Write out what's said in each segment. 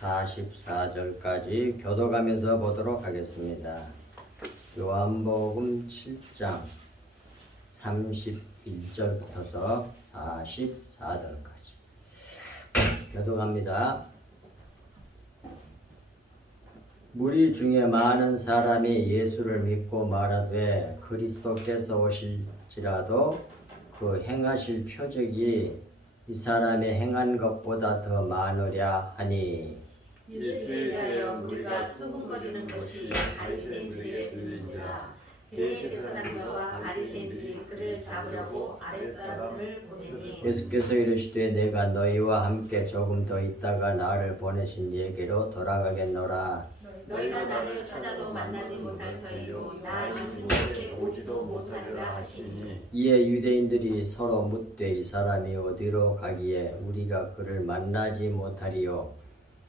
44절까지 교도가면서 보도록 하겠습니다. 요한복음 7장 31절부터서 44절까지 교도갑니다. 무리 중에 많은 사람이 예수를 믿고 말하되 그리스도께서 오실지라도 그 행하실 표적이 이 사람이 행한 것보다 더 많으랴 하니 예수에 대하여 무리가 수군거리는 것이 바리새인들에게 들린지라. 대제사장들과 바리새인들이 그를 잡으려고 아랫사람들을 보내니 예수께서 이르시되 내가 너희와 함께 조금 더 있다가 나를 보내신 이에게로 돌아가겠노라. 너희가 나를 찾아도 만나지 못할 터이요 나 있는 곳에 오지도 못하리라 하시니 이에 유대인들이 서로 묻되 이 사람이 어디로 가기에 우리가 그를 만나지 못하리요.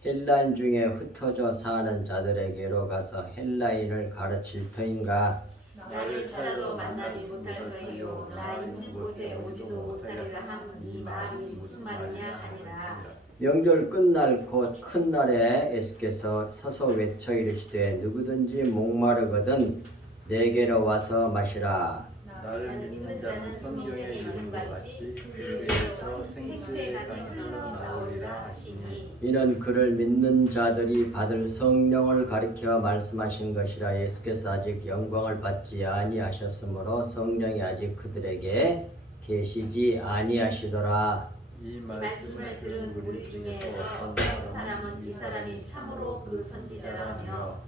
헬라인 중에 흩어져 사는 자들에게로 가서 헬라인을 가르칠 터인가. 나를 찾아도 만나지 못할 터이요 나 있는 곳에 오지도 못하리라 한 이 말이 무슨 말이냐 하니라. 명절 끝날 곧 큰 날에 예수께서 서서 외쳐 이르시되 누구든지 목마르거든 내게로 와서 마시라. 나를 믿는 자는 성경에 있는 같이 그 위에서 생수의 강이 흘러나오리라 하시니 이는 그를 믿는 자들이 받을 성령을 가리켜 말씀하신 것이라. 예수께서 아직 영광을 받지 아니하셨으므로 성령이 아직 그들에게 계시지 아니하시더라. 이 말씀을 들은 우리 중에서 어떤 사람은 이 사람이 참으로 그 선지자라며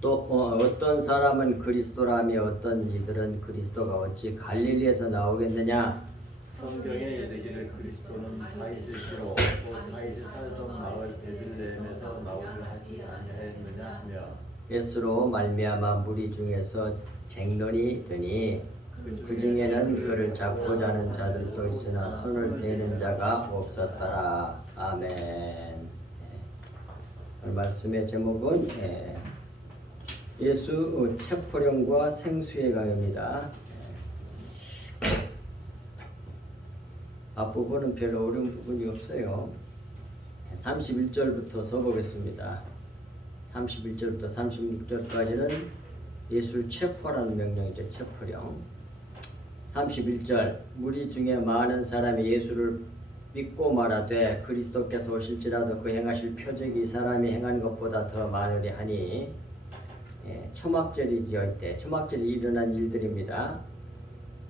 또 어떤 사람은 그리스도라며 어떤 이들은 그리스도가 어찌 갈릴리에서 나오겠느냐. 성경에 이르기를 그리스도는 다윗의 또 다윗의 살던 마을 베들레헴에서 나오려 하지 아니하였느냐 하며 예수로 말미암아 무리 중에서 쟁론이 되니 그 중에는 그를 잡고자 하는 자들도 있으나 손을 대는 자가 없었더라. 아멘. 오늘 말씀의 제목은 예수 체포령과 생수의 강입니다. 앞부분은 별로 어려운 부분이 없어요. 31절부터 써보겠습니다. 31절부터 36절까지는 예수를 체포하라는 명령이죠. 체포령. 31절 무리 중에 많은 사람이 예수를 믿고 말하되 그리스도께서 오실지라도 그 행하실 표적이 이 사람이 행한 것보다 더 많으리 하니 초막절이지요. 이때 초막절이 일어난 일들입니다.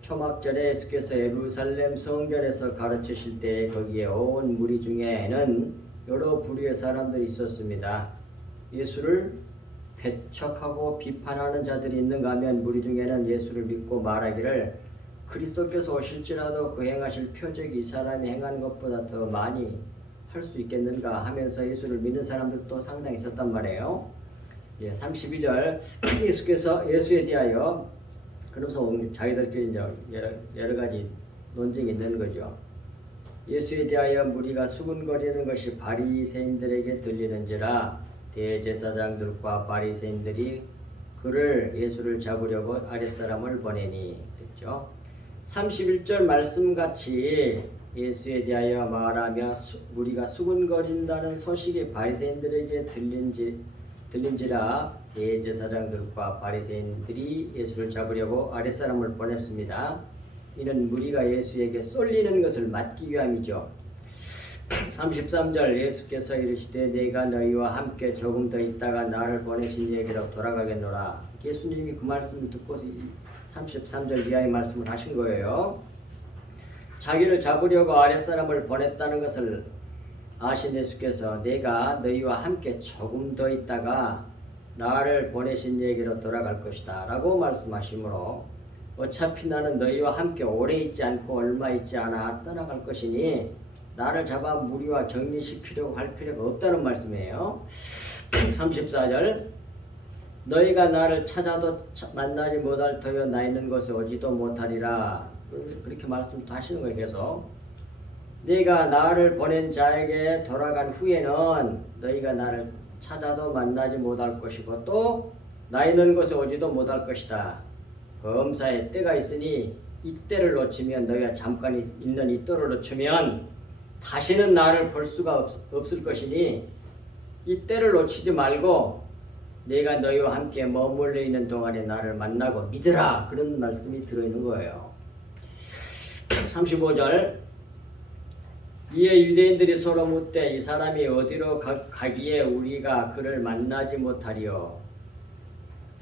초막절에 예수께서 예루살렘 성전에서 가르치실 때 거기에 온 무리 중에는 여러 부류의 사람들이 있었습니다. 예수를 배척하고 비판하는 자들이 있는가 하면 무리 중에는 예수를 믿고 말하기를 그리스도께서 오실지라도 그 행하실 표적이 이 사람이 행한 것보다 더 많이 할 수 있겠는가 하면서 예수를 믿는 사람들도 상당히 있었단 말이에요. 32절 예수께서 예수에 대하여 그러면서 자기들끼리 이제 여러 가지 논쟁이 있는 거죠. 예수에 대하여 무리가 수군거리는 것이 바리새인들에게 들리는지라 대제사장들과 바리새인들이 그를 예수를 잡으려고 아랫사람을 보내니 그랬죠. 31절 말씀같이 예수에 대하여 말하며 무리가 수군거린다는 소식이 바리새인들에게 들린지라 대제사장들과 바리새인들이 예수를 잡으려고 아랫사람을 보냈습니다. 이는 무리가 예수에게 쏠리는 것을 막기 위함이죠. 33절 예수께서 이르시되 내가 너희와 함께 조금 더 있다가 나를 보내신 이에게로 돌아가겠노라. 예수님이 그 말씀을 듣고 33절 이하의 말씀을 하신 거예요. 자기를 잡으려고 아랫사람을 보냈다는 것을 아신 예수께서 내가 너희와 함께 조금 더 있다가 나를 보내신 이에게로 돌아갈 것이다 라고 말씀하시므로 어차피 나는 너희와 함께 오래 있지 않고 얼마 있지 않아 떠나갈 것이니 나를 잡아 무리와 격리시키려고 할 필요가 없다는 말씀이에요. 34절 너희가 나를 찾아도 만나지 못할 터여 나 있는 곳에 오지도 못하리라. 그렇게 말씀도 하시는 거예요. 계속 네가 나를 보낸 자에게 돌아간 후에는 너희가 나를 찾아도 만나지 못할 것이고 또 나 있는 곳에 오지도 못할 것이다. 범사에 때가 있으니 이 때를 놓치면 너희가 잠깐 있는 이 때를 놓치면 다시는 나를 볼 수가 없을 것이니 이 때를 놓치지 말고 내가 너희와 함께 머물러 있는 동안에 나를 만나고 믿으라. 그런 말씀이 들어있는 거예요. 35절 이에 유대인들이 서로 묻되 이 사람이 어디로 가기에 우리가 그를 만나지 못하리요.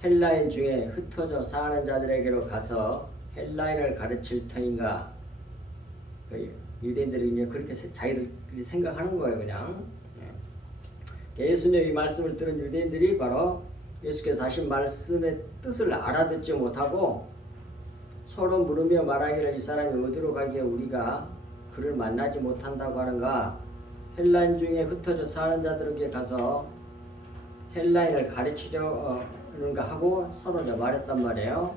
헬라인 중에 흩어져 사는 자들에게로 가서 헬라인을 가르칠 터인가. 유대인들이 이제 그렇게 자기들이 생각하는 거예요. 그냥 예수님의 이 말씀을 들은 유대인들이 바로 예수께서 하신 말씀의 뜻을 알아듣지 못하고 서로 물으며 말하기를 이 사람이 어디로 가기에 우리가 그를 만나지 못한다고 하는가. 헬라인 중에 흩어져 사는 자들에게 가서 헬라인을 가르치려는가 하고 서로 말했단 말이에요.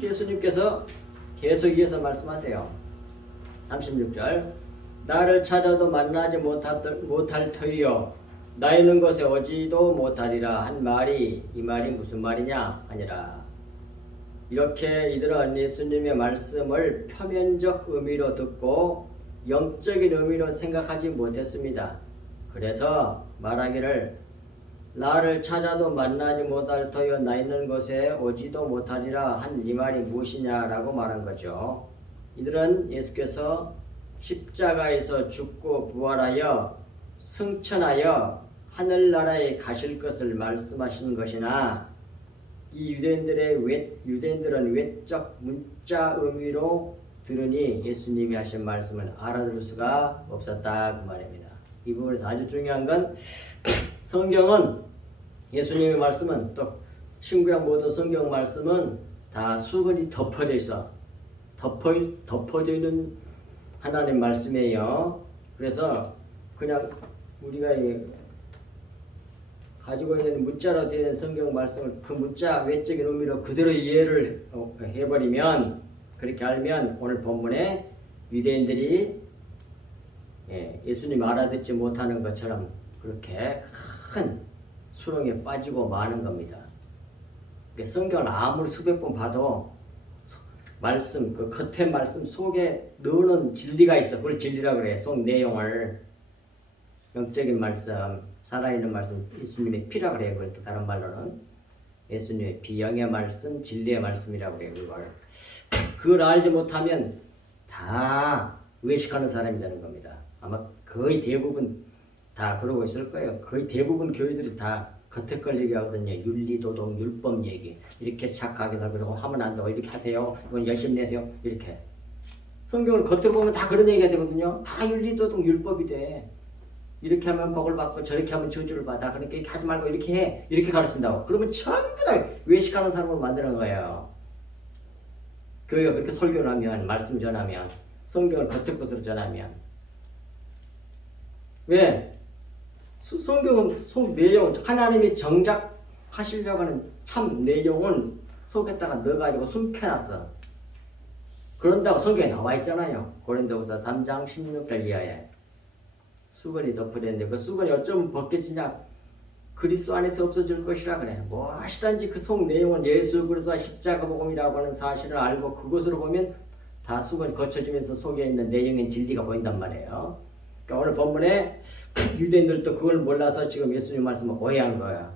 예수님께서 계속 이어서 말씀하세요. 36절 나를 찾아도 만나지 못할 터이요 나 있는 곳에 오지도 못하리라 한 말이 이 말이 무슨 말이냐 아니라. 이렇게 이들은 예수님의 말씀을 표면적 의미로 듣고 영적인 의미로 생각하지 못했습니다. 그래서 말하기를 나를 찾아도 만나지 못할 터여 나 있는 곳에 오지도 못하리라 한 이 말이 무엇이냐라고 말한 거죠. 이들은 예수께서 십자가에서 죽고 부활하여 승천하여 하늘나라에 가실 것을 말씀하시는 것이나 이 유대인들은 외적 문자 의미로 들으니 예수님이 하신 말씀을 알아들을 수가 없었다 그 말입니다. 이 부분에서 아주 중요한 건 성경은 예수님의 말씀은 또 신구약 모든 성경 말씀은 다 수건이 덮어져 있어. 덮어져 있는 하나님 말씀이에요. 그래서 그냥 우리가 가지고 있는 문자로 되는 성경 말씀을 그 문자 외적인 의미로 그대로 이해를 해버리면 그렇게 알면 오늘 본문에 유대인들이 예수님 알아듣지 못하는 것처럼 그렇게 큰 수렁에 빠지고 마는 겁니다. 성경을 아무리 수백 번 봐도 말씀, 그 겉에 말씀 속에 넣는 진리가 있어. 그걸 진리라고 그래. 속 내용을. 영적인 말씀, 살아있는 말씀, 예수님의 피라고 그래요. 그걸 또 다른 말로는 예수님의 비영의 말씀, 진리의 말씀이라고 그래요. 그걸 알지 못하면 다 외식하는 사람이 되는 겁니다. 아마 거의 대부분 다 그러고 있을 거예요. 거의 대부분 교회들이 다 겉에 걸 얘기하거든요. 윤리도덕, 율법 얘기. 이렇게 착하게 살고 하면 안 되고 이렇게 하세요. 이건 열심히 내세요. 이렇게. 성경을 겉으로 보면 다 그런 얘기가 되거든요. 다 윤리도덕, 율법이 돼. 이렇게 하면 복을 받고 저렇게 하면 저주를 받아. 그러니까 이렇게 하지 말고 이렇게 해. 이렇게 가르친다고. 그러면 전부 다 외식하는 사람을 만드는 거예요. 교회가 그렇게 설교를 하면, 말씀 전하면, 성경을 겉에 것으로 전하면. 왜? 성경은 속 내용, 하나님이 정작 하시려고 하는 참 내용은 속에다가 넣어가지고 숨겨놨어. 그런다고 성경에 나와 있잖아요. 고린도후서 3장 16절 이하에. 수건이 덮어졌는데 그 수건이 어쩌면 벗겨지냐? 그리스도 안에서 없어질 것이라 그래. 무엇이든지 그 속 내용은 예수 그리스도와 십자가 복음이라고 하는 사실을 알고 그것으로 보면 다 수건이 거쳐지면서 속에 있는 내용의 진리가 보인단 말이에요. 그러니까 오늘 본문에 유대인들도 그걸 몰라서 지금 예수님 말씀을 오해한 거야.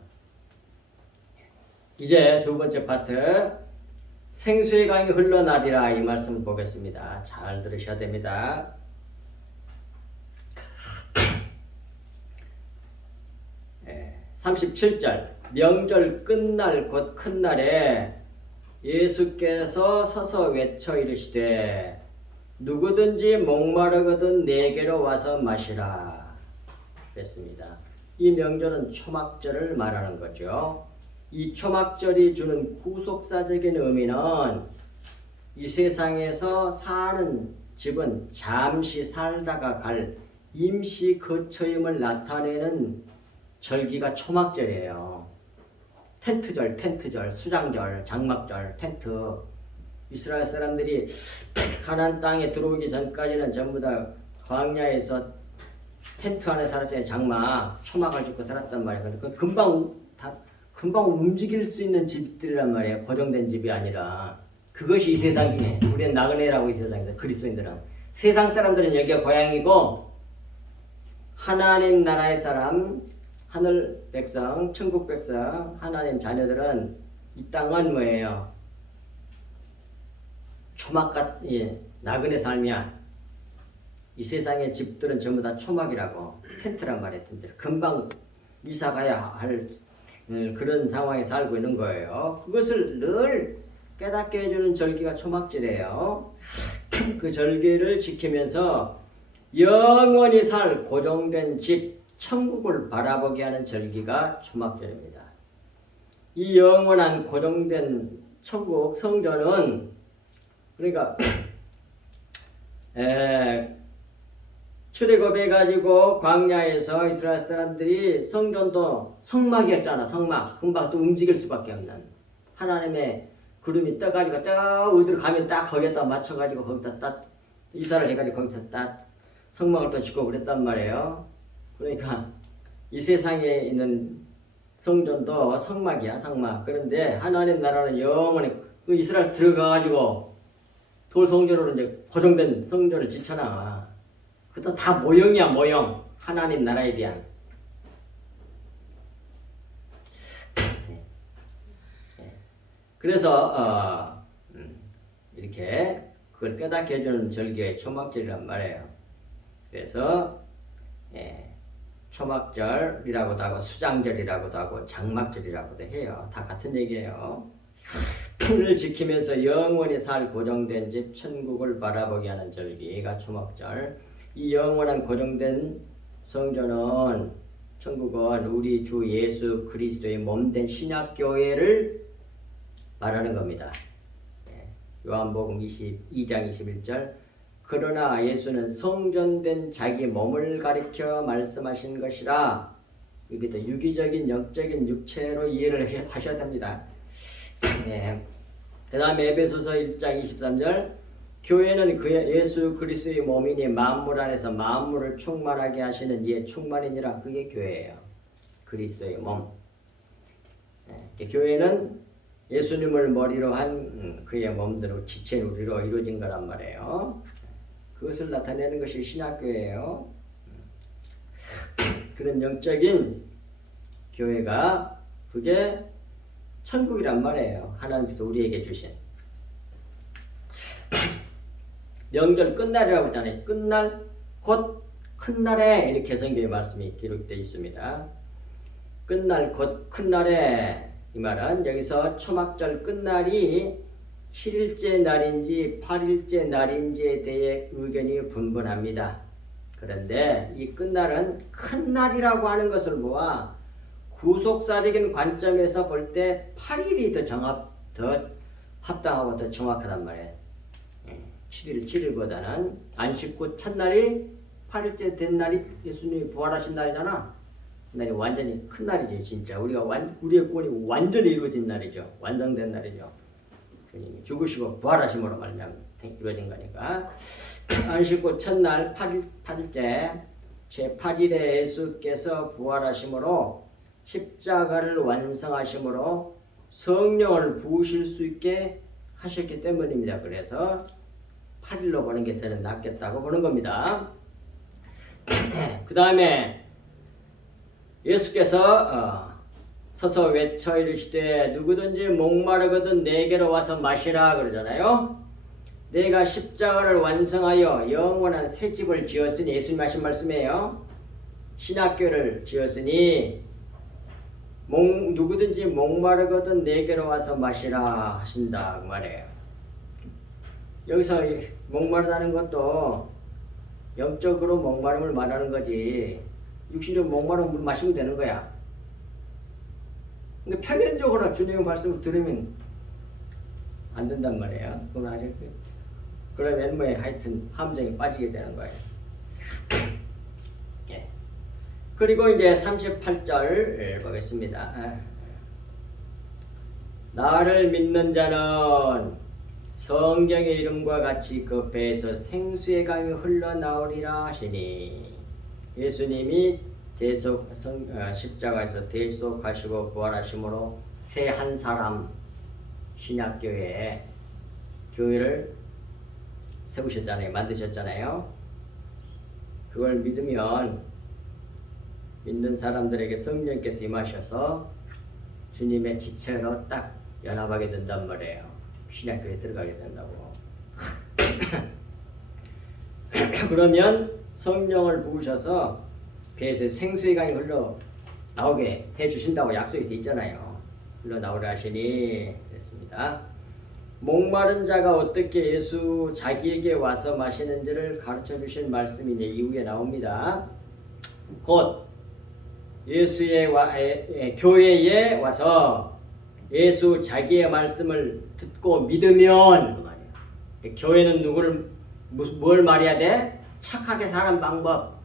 이제 두 번째 파트 생수의 강이 흘러나리라 이 말씀을 보겠습니다. 잘 들으셔야 됩니다. 37절 명절 끝날 곧 큰 날에 예수께서 서서 외쳐 이르시되 누구든지 목마르거든 내게로 와서 마시라 그랬습니다. 이 명절은 초막절을 말하는 거죠. 이 초막절이 주는 구속사적인 의미는 이 세상에서 사는 집은 잠시 살다가 갈 임시 거처임을 나타내는 절기가 초막절이에요. 텐트절, 수장절, 장막절, 텐트. 이스라엘 사람들이 가나안 땅에 들어오기 전까지는 전부 다 광야에서 텐트 안에 살았잖아요. 장막, 초막을 짓고 살았단 말이에요. 그 금방 움직일 수 있는 집들이란 말이에요. 고정된 집이 아니라. 그것이 이 세상이에요. 우리는 나그네라고 이 세상에서 그리스도인들은. 세상 사람들은 여기가 고향이고 하나님 나라의 사람, 하늘 백성, 천국 백성, 하나님 자녀들은 이 땅은 뭐예요? 초막같, 나그네 삶이야. 이 세상의 집들은 전부 다 초막이라고 텐트란 말했던데 금방 이사 가야 할 그런 상황에 살고 있는 거예요. 그것을 늘 깨닫게 해주는 절기가 초막절이에요. 그 절기를 지키면서 영원히 살 고정된 집 천국을 바라보게 하는 절기가 초막절입니다. 이 영원한 고정된 천국 성전은 그러니까 출애굽해가지고 광야에서 이스라엘 사람들이 성전도 성막이었잖아. 성막. 금방 또 움직일 수밖에 없는 하나님의 구름이 떠가지고 딱 어디로 가면 딱 거기에다 맞춰가지고 거기다 딱 이사를 해가지고 거기서 딱 성막을 또 짓고 그랬단 말이에요. 그러니까 이 세상에 있는 성전도 성막이야. 성막. 그런데 하나님 나라는 영원히 그 이스라엘 들어가가지고 돌 성전으로 이제 고정된 성전을 짓잖아. 그것도 다 모형이야. 모형. 하나님 나라에 대한. 그래서 이렇게 그걸 깨닫게 해주는 절기의 초막절이란 말이에요. 그래서 초막절이라고도 하고 수장절이라고도 하고 장막절이라고도 해요. 다 같은 얘기예요. 을 지키면서 영원히 살 고정된 집 천국을 바라보게 하는 절기가 초막절. 이 영원한 고정된 성전은 천국은 우리 주 예수 그리스도의 몸된 신약교회를 말하는 겁니다. 요한복음 22장 21절 그러나 예수는 성전된 자기 몸을 가리켜 말씀하신 것이라. 이것도 유기적인 영적인 육체로 이해를 하셔야 됩니다. 그 다음에 에베소서 1장 23절 교회는 그 예수 그리스도의 몸이니 만물 안에서 만물을 충만하게 하시는 이의 충만이니라. 그게 교회예요. 그리스도의 몸. 교회는 예수님을 머리로 한 그의 몸대로 지체 우리로 이루어진 거란 말이에요. 그것을 나타내는 것이 신약교회예요. 그런 영적인 교회가 그게 천국이란 말이에요. 하나님께서 우리에게 주신. 명절 끝날이라고 했잖아요. 끝날 곧 큰날에 이렇게 성경의 말씀이 기록되어 있습니다. 끝날 곧 큰날에 이 말은 여기서 초막절 끝날이 7일째 날인지 8일째 날인지에 대해 의견이 분분합니다. 그런데 이 끝날은 큰 날이라고 하는 것을 보아 구속사적인 관점에서 볼 때 8일이 더 합당하고 더 정확하단 말이에요. 7일보다는 안식구 첫날이 8일째 된 날이 예수님이 부활하신 날이잖아. 날이 완전히 큰 날이죠. 진짜 우리의 구원이 완전히 이루어진 날이죠. 완성된 날이죠. 주님이 죽으시고 부활하심으로 말미암아 이루어진 거니까. 안식구 첫날 8일째 제8일에 예수께서 부활하심으로 십자가를 완성하심으로 성령을 부으실 수 있게 하셨기 때문입니다. 그래서 8일로 보는 게 더 낫겠다고 보는 겁니다. 그 다음에 예수께서 서서 외쳐 이르시되 누구든지 목마르거든 내게로 와서 마시라 그러잖아요. 내가 십자가를 완성하여 영원한 새 집을 지었으니 예수님 하신 말씀이에요. 신학교를 지었으니 누구든지 목마르거든 내게로 와서 마시라 하신다 그 말이에요. 여기서 목마르다는 것도 영적으로 목마름을 말하는 거지 육신적으로 목마르면 물 마시면 되는 거야. 근데 표면적으로 주님의 말씀을 들으면 안 된단 말이에요. 그건 아직 그러면 뭐 하여튼 함정에 빠지게 되는 거예요. 예. 그리고 이제 38절 보겠습니다. 나를 믿는 자는 성경의 이름과 같이 그 배에서 생수의 강이 흘러나오리라 하시니 예수님이 십자가에서 대속하시고 부활하심으로 새 한 사람 신약교회에 교회를 세우셨잖아요. 만드셨잖아요. 그걸 믿으면 믿는 사람들에게 성령께서 임하셔서 주님의 지체로 딱 연합하게 된단 말이에요. 신약교회에 들어가게 된다고. 그러면 성령을 부으셔서 배에서 생수의 강이 흘러 나오게 해주신다고 약속이 돼 있잖아요. 흘러 나오라 하시니 그랬습니다. 목마른 자가 어떻게 예수 자기에게 와서 마시는지를 가르쳐 주신 말씀이 이제 이후에 나옵니다. 곧 예수의 교회에 와서 예수 자기의 말씀을 듣고 믿으면 그 말이야. 교회는 누구를 뭘 말해야 돼? 착하게 사는 방법,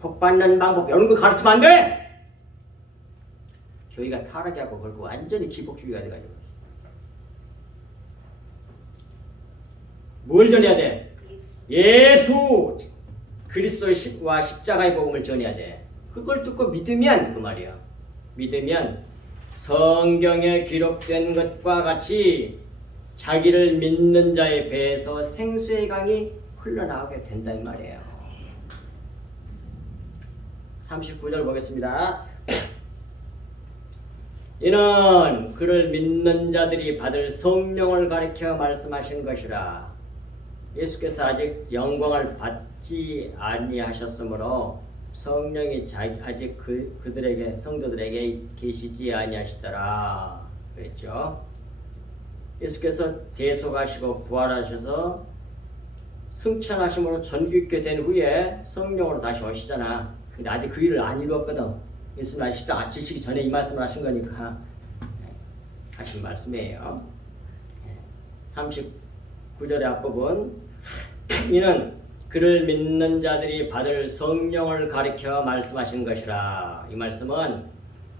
복 받는 방법 이런 거 가르치면 안 돼. 교회가 타락하고 그러고 완전히 기복주의가 돼가지고 뭘 전해야 돼? 예수 그리스도와 십자가의 복음을 전해야 돼. 그걸 듣고 믿으면 그 말이야. 믿으면 성경에 기록된 것과 같이 자기를 믿는 자의 배에서 생수의 강이 흘러나오게 된다 이 말이에요. 39절 보겠습니다. 이는 그를 믿는 자들이 받을 성령을 가리켜 말씀하신 것이라. 예수께서 아직 영광을 받지 아니하셨으므로 성령이 아직 그들에게 성도들에게 계시지 아니하시더라 그랬죠. 예수께서 대속하시고 부활하셔서 승천하심으로 존귀케 된 후에 성령으로 다시 오시잖아. 근데 아직 그 일을 안 이루었거든. 예수는 아직 십자가 지시기 전에 이 말씀을 하신 거니까 하신 말씀이에요. 39절의 앞부분 이는 그를 믿는 자들이 받을 성령을 가리켜 말씀하신 것이라. 이 말씀은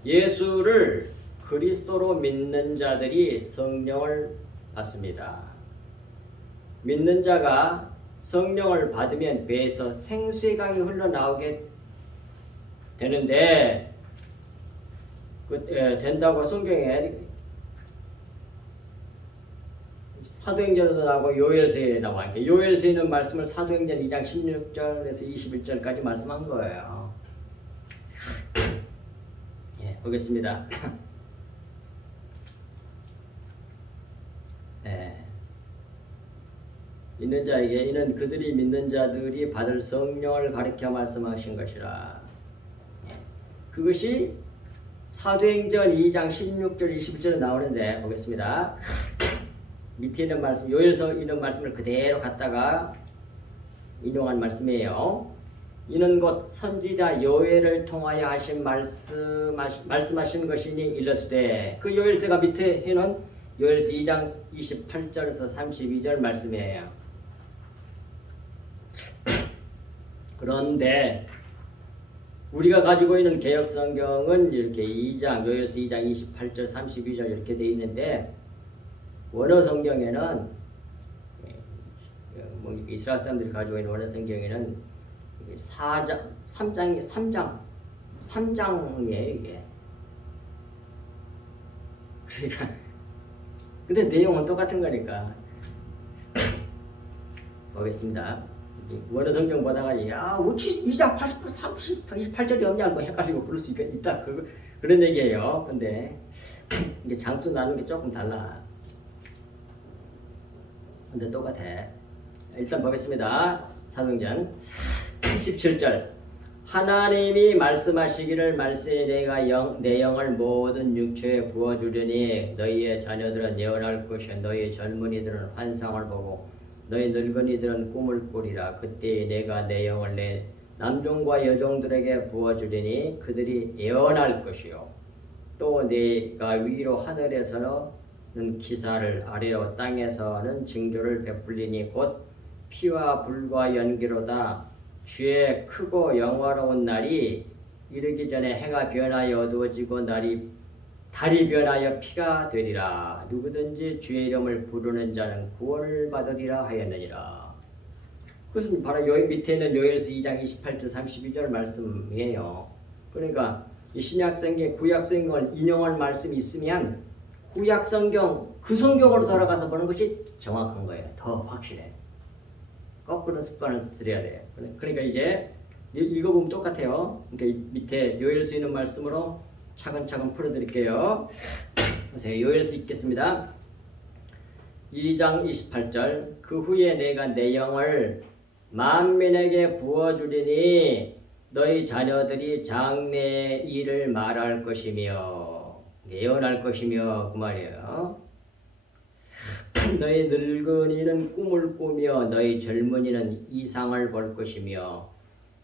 예수를 그리스도로 믿는 자들이 성령을 받습니다. 믿는 자가 성령을 받으면 배에서 생수의 강이 흘러나오게 되는데 된다고 성경에 사도행전에도 나오고 요엘서에 나와. 요엘서에 있는 말씀을 사도행전 2장 16절에서 21절까지 말씀한 거예요. 예, 보겠습니다. 예. 믿는 자에게 이는 그들이 믿는 자들이 받을 성령을 가리켜 말씀하신 것이라. 예. 그것이 사도행전 2장 16절 21절에 나오는데 보겠습니다. 밑에 있는 말씀, 요엘서 있는 말씀을 그대로 갖다가 인용한 말씀이에요. 이는 곧 선지자 요엘을 통하여 하신 말씀하신 것이니 일러스되. 그 요엘서가 밑에 있는 요엘서 2장 28절에서 32절 말씀이에요. 그런데 우리가 가지고 있는 개역 성경은 이렇게 요엘서 2장 28절 32절 이렇게 돼 있는데 원어 성경에는 이스라엘 사람들이 가지고 있는 원어 성경에는 3장이에요 이게. 그러니까 근데 내용은 똑같은 거니까 보겠습니다. 원어 성경 보다가 야 어찌 2장 28절이 없냐 뭐 헷갈리고 그럴 수 있다 그런 얘기예요. 근데 이게 장수 나누는 게 조금 달라. 근데 똑같아. 일단 보겠습니다. 사도행전 17절 하나님이 말씀하시기를 말세에 내가 내 영을 모든 육체에 부어주려니 너희의 자녀들은 예언할 것이요 너희의 젊은이들은 환상을 보고 너희 늙은이들은 꿈을 꾸리라. 그때 내가 내 영을 내 남종과 여종들에게 부어주리니 그들이 예언할 것이요 또 내가 위로 하늘에서는 기사를 아래로 땅에서는 징조를 베풀리니 곧 피와 불과 연기로다. 주의 크고 영화로운 날이 이르기 전에 해가 변하여 어두워지고 달이 변하여 피가 되리라. 누구든지 주의 이름을 부르는 자는 구원을 받으리라 하였느니라. 그것은 바로 여기 밑에 있는 요엘서 2장 28절 32절 말씀이에요. 그러니까 이 신약성경 구약성경을 인용할 말씀이 있으면 구약성경 그 성경으로 돌아가서 보는 것이 정확한 거예요. 더 확실해. 거꾸로 습관을 들여야 돼요. 그러니까 이제 읽어보면 똑같아요. 그러니까 이 밑에 요엘서 있는 말씀으로 차근차근 풀어드릴게요. 보세요. 요엘서 읽겠습니다. 2장 28절 그 후에 내가 내 영을 만민에게 부어주리니 너희 자녀들이 장래의 일을 말할 것이며 예언할 것이며 그 말이에요. 너희 늙은이는 꿈을 꾸며 너희 젊은이는 이상을 볼 것이며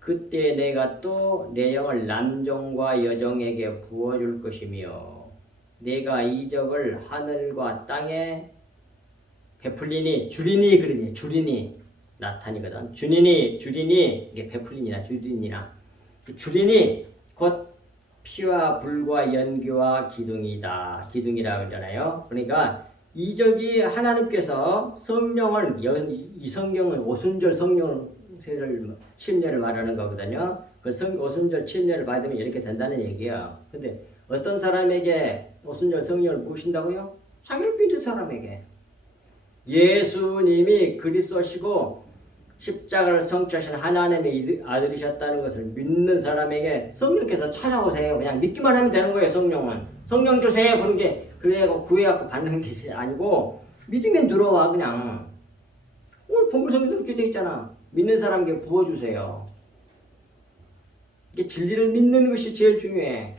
그때 내가 또 내 영을 남종과 여종에게 부어줄 것이며 내가 이적을 하늘과 땅에 베풀리니 주리니 그러니 주리니 나타니거든. 주리니 이게 베풀리니나 주리니 곧 피와 불과 연기와 기둥이다. 기둥이라 그러잖아요. 그러니까 이적이 하나님께서 성령을 이 성경은 오순절 성령 세를 침례를 말하는 거거든요. 그 오순절 침례를 받으면 이렇게 된다는 얘기야. 근데 어떤 사람에게 오순절 성령을 부으신다고요? 자기를 믿는 사람에게. 예수님이 그리스도시고 십자가를 성취하신 하나님의 아들이셨다는 것을 믿는 사람에게 성령께서 찾아오세요. 그냥 믿기만 하면 되는 거예요. 성령은. 성령 주세요. 그런 게 그래갖고 구해갖고 받는 것이 아니고 믿으면 들어와 그냥. 오늘 본문 성경도 그렇게 돼 있잖아. 믿는 사람에게 부어주세요. 이게 진리를 믿는 것이 제일 중요해.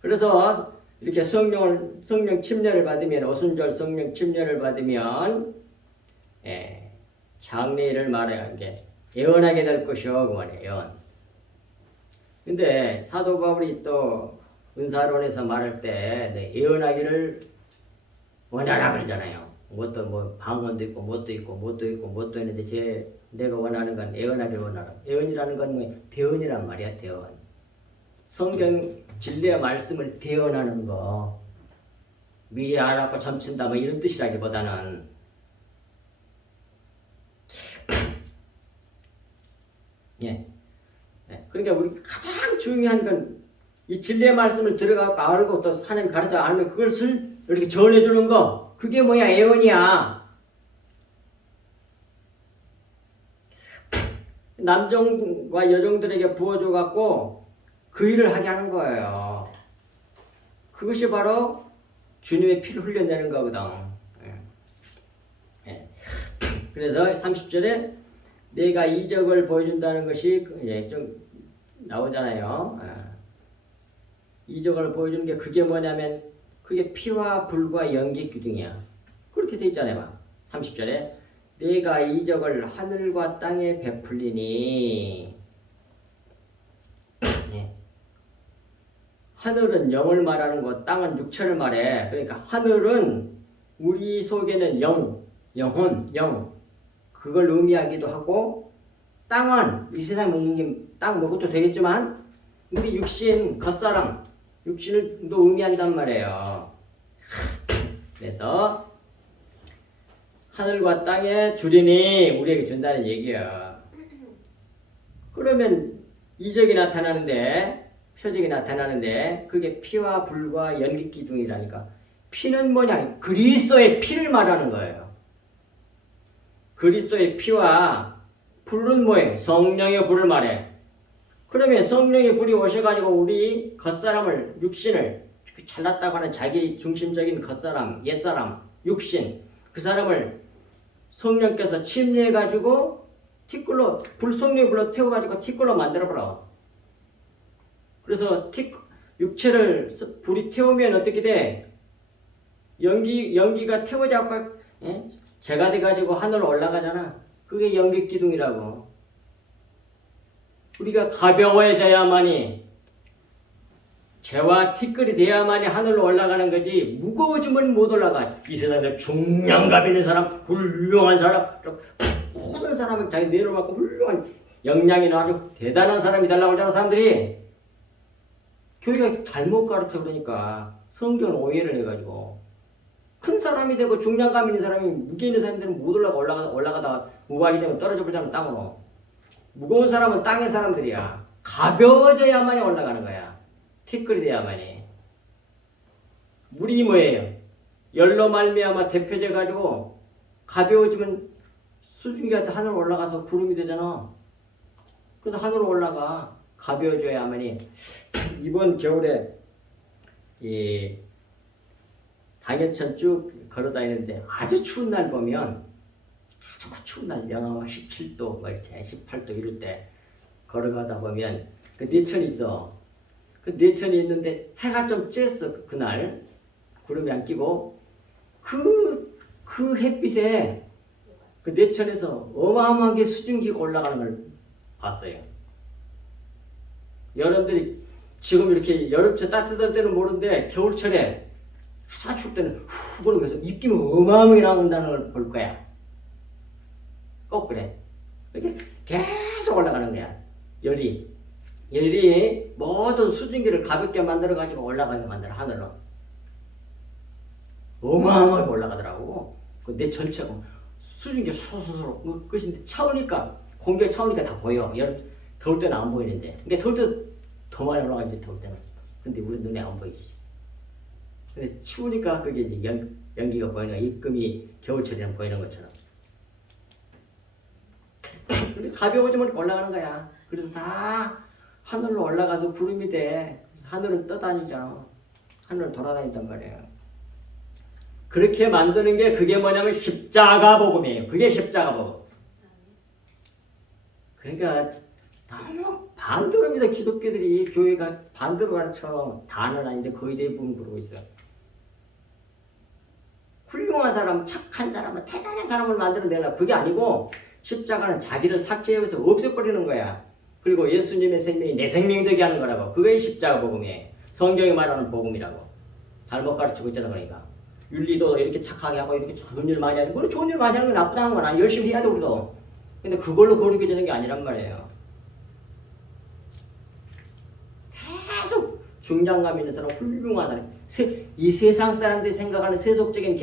그래서 이렇게 성령 침례를 받으면 오순절 성령 침례를 받으면 장래일을 말해야 게 예언하게 될 것이요 그 말이에요. 예언. 근데 사도 바울이 또 은사론에서 말할 때 예언하기를 원하라 그러잖아요. 뭣도 뭐 방언도 있고 뭣도 있는데 내가 원하는 건 예언하기를 원하라. 예언이라는 건 뭐 대언이란 말이야. 대언. 성경 진리의 말씀을 대언하는 거. 미리 알았고 점친다 뭐 이런 뜻이라기보다는 그러니까 우리 가장 중요한 건 이 진리의 말씀을 들어가고 알고 또 하나님 가르쳐 알면 그걸 이렇게 전해주는 거. 그게 뭐야? 예언이야. 남종과 여종들에게 부어줘갖고 그 일을 하게 하는 거예요. 그것이 바로 주님의 피를 흘려내는 거거든. 그래서 30절에 내가 이적을 보여준다는 것이 좀 나오잖아요. 이적을 보여주는 게 그게 뭐냐면 그게 피와 불과 연기 기둥이야. 그렇게 돼 있잖아요. 30절에 내가 이적을 하늘과 땅에 베풀리니 하늘은 영을 말하는 거, 땅은 육체를 말해. 그러니까 하늘은 우리 속에는 영혼, 그걸 의미하기도 하고 땅은 이 세상에 땅 먹어도 되겠지만 우리 육신, 겉사람, 육신을 또 의미한단 말이에요. 그래서 하늘과 땅에 주리니 우리에게 준다는 얘기야. 그러면 이적이 나타나는데 표적이 나타나는데 그게 피와 불과 연기 기둥이라니까. 피는 뭐냐? 그리스도의 피를 말하는 거예요. 그리스도의 피와 불은 뭐예요? 성령의 불을 말해. 그러면 성령의 불이 오셔가지고 우리 겉사람을 육신을 잘났다고 하는 자기 중심적인 겉사람, 옛사람, 육신 그 사람을 성령께서 침례해가지고 티끌로 성령의 불로 태워가지고 티끌로 만들어버려. 그래서 육체를 불이 태우면 어떻게 돼? 연기가 태워져갖고 재가 돼가지고 하늘로 올라가잖아. 그게 연기 기둥이라고. 우리가 가벼워져야만이 죄와 티끌이 돼야만이 하늘로 올라가는 거지 무거워지면 못 올라가. 이 세상에 중량감 있는 사람, 훌륭한 사람, 모든 사람은 자기 내려놓고 훌륭한 역량이 아주 대단한 사람이 되려고 하잖아. 사람들이 교회가 잘못 가르쳐. 그러니까 성경을 오해를 해가지고 큰 사람이 되고 중량감 있는 사람이 무게 있는 사람들은 못 올라가다가 우박이 되면 떨어져 버리잖아. 땅으로. 무거운 사람은 땅의 사람들이야. 가벼워져야만이 올라가는 거야. 티끌이 돼야만이. 물이 뭐예요? 열로 말미암아 대표져 가지고 가벼워지면 수증기가 하늘로 올라가서 구름이 되잖아. 그래서 하늘로 올라가 가벼워져야만이 이번 겨울에 이 당연천 쭉 걸어다니는데 아주 추운 날 보면 아주 추운 날 영하 17도 뭐 이렇게 18도 이럴 때 걸어가다 보면 그 내천이 있어. 그 내천이 있는데 해가 좀 쬐었어 그날 구름이 안 끼고 그 햇빛에 그 내천에서 어마어마하게 수증기가 올라가는 걸 봤어요. 여러분들이 지금 이렇게 여름철 따뜻할 때는 모르는데 겨울철에 사 추울 때는 후 그러면서 입김이 어마어마하게 나온다는 걸 볼 거야. 꼭 그래. 이렇게 계속 올라가는 거야. 열이 모든 수증기를 가볍게 만들어 가지고 올라가게 만들어 하늘로. 어마어마하게 올라가더라고. 그 내 전체가 수증기 수수수로 끝인데 차오니까 공기가 차오니까 다 보여. 여름 더울 때는 안 보이는데. 근데 더울 때 더 많이 올라가지 더울 때는. 근데 우리 눈에 안 보이지. 근데 추우니까 그게 이제 연기가 보이는 거야. 입금이 겨울철에는 보이는 것처럼. 가벼워지면 올라가는 거야. 그래서 다 하늘로 올라가서 구름이 돼. 하늘은 떠다니잖아. 하늘을 돌아다닌단 말이에요. 그렇게 만드는 게 그게 뭐냐면 십자가 복음이에요. 그게 십자가 복음. 그러니까 너무 반대로 합니다. 기독교들이 교회가 반대로 가르쳐. 다는 아닌데 거의 대부분 그러고 있어요. 훌륭한 사람, 착한 사람은 대단한 사람을 만들어내려고. 그게 아니고 십자가는 자기를 삭제해서 없애버리는 거야. 그리고 예수님의 생명이 내 생명 되게 하는 거라고. 그게 십자가 복음이에요. 성경이 말하는 복음이라고. 잘못 가르치고 있잖아. 그러니까 윤리도 이렇게 착하게 하고 이렇게 좋은 일 많이 하고. 좋은 일 많이 하는 건 나쁘다는 건 아니야. 열심히 해야 돼 우리도. 근데 그걸로 거룩해 지는 게 아니란 말이에요. 계속 중량감 있는 사람, 훌륭한 사람. 이 세상 사람들이 생각하는 세속적인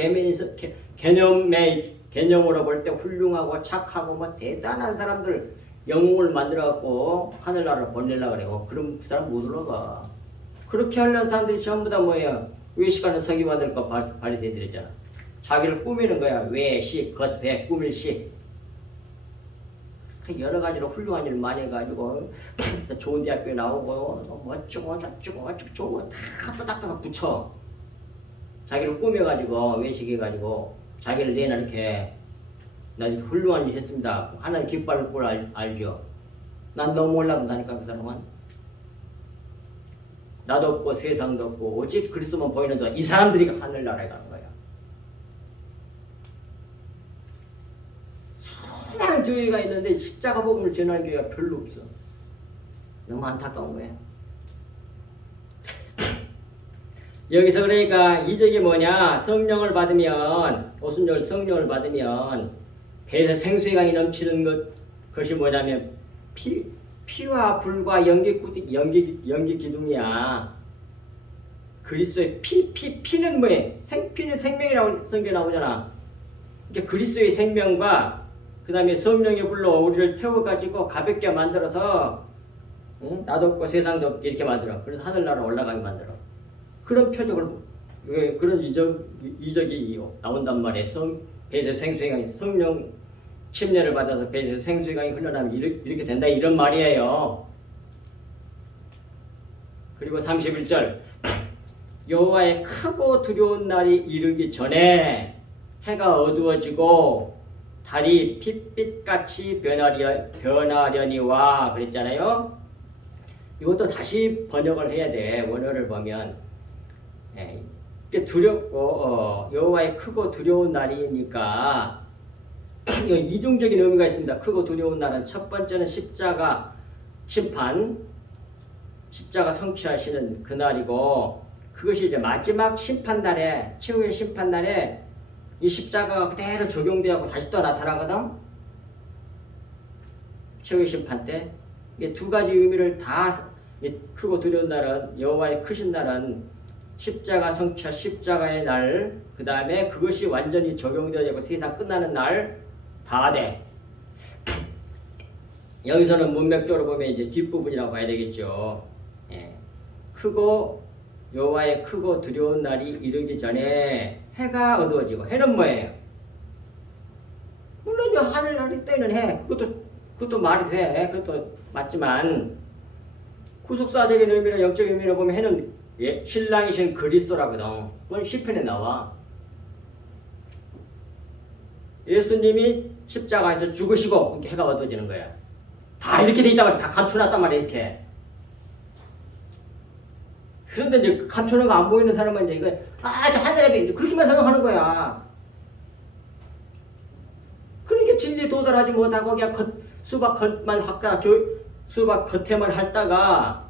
개념으로 볼 때 훌륭하고 착하고 뭐 대단한 사람들 영웅을 만들어갖고 하늘나라를 보내려고 그래요. 그럼 그 사람 못 올라가. 그렇게 하려는 사람들이 전부 다 뭐예요? 외식하는 서기관들과 바리새인들이잖아. 자기를 꾸미는 거야. 외식, 겉배, 꾸밀식. 여러 가지로 훌륭한 일을 많이 해가지고 좋은 대학교에 나오고 뭐 어쩌고 저쩌고 좋은 거 다 따닥따닥 붙여. 자기를 꾸며가지고 외식해가지고 자기를 내나 이렇게 나 이렇게 훌륭한 일 했습니다. 하나님 기뻐할 걸 알죠. 난 너무 올라간다니까 그 사람은. 나도 없고 세상도 없고 오직 그리스도만 보이는 동안 이 사람들이 하늘나라에 가는 거야. 수많은 교회가 있는데 십자가 복음을 전하는 교회가 별로 없어. 너무 안타까운 거야. 여기서 그러니까 이적이 뭐냐? 성령을 받으면 오순절 성령을 받으면 배에서 생수의 강이 넘치는 것이 뭐냐면 피와 불과 연기 기둥이야. 그리스도의 피는 뭐예요? 피는 생명이라고 성경에 나오잖아. 그러니까 그리스도의 생명과 그 다음에 성령의 불로 우리를 태워가지고 가볍게 만들어서 나도 없고 세상도 없게 이렇게 만들어. 그래서 하늘나라 올라가게 만들어. 그런 표적을 그런 이적이 나온단 말이에요. 배에서 생수의 강이 성령 침례를 받아서 배에서 생수의 강이 흘러나면 이렇게 된다 이런 말이에요. 그리고 31절 여호와의 크고 두려운 날이 이르기 전에 해가 어두워지고 달이 핏빛같이 변하려니와 그랬잖아요. 이것도 다시 번역을 해야 돼. 원어를 보면 두렵고 여호와의 크고 두려운 날이니까 이중적인 의미가 있습니다. 크고 두려운 날은 첫 번째는 십자가 심판, 십자가 성취하시는 그날이고 그것이 이제 마지막 심판날에 최후의 심판날에 이 십자가가 그대로 적용되고 다시 또 나타나거든. 최후의 심판 때 이게 두 가지 의미를 다 크고 두려운 날은 여호와의 크신 날은 십자가 성취와 십자가의 날, 그 다음에 그것이 완전히 적용되고 세상 끝나는 날 다 돼. 여기서는 문맥적으로 보면 이제 뒷부분이라고 봐야 되겠죠. 크고 여호와의 크고 두려운 날이 이르기 전에 해가 어두워지고. 해는 뭐예요? 물론 하늘날이 뜨는 해. 그것도 말이 돼. 그것도 맞지만 구속사적인 의미나 영적인 의미로 보면 해는 신랑이신 그리스도라거든. 그건 시편에 나와. 예수님이 십자가에서 죽으시고 이렇게 해가 어두워지는 거야. 다 이렇게 돼 있단 말이야. 다 감춰놨단 말이야. 이렇게. 그런데 이제 감춰놓은 거 안 보이는 사람은 이제 이거 저 하늘에 배 그렇게만 생각하는 거야. 그러니까 진리 도달하지 못하고 그냥 수박 겉만 핥다가 수박 겉에만 핥다가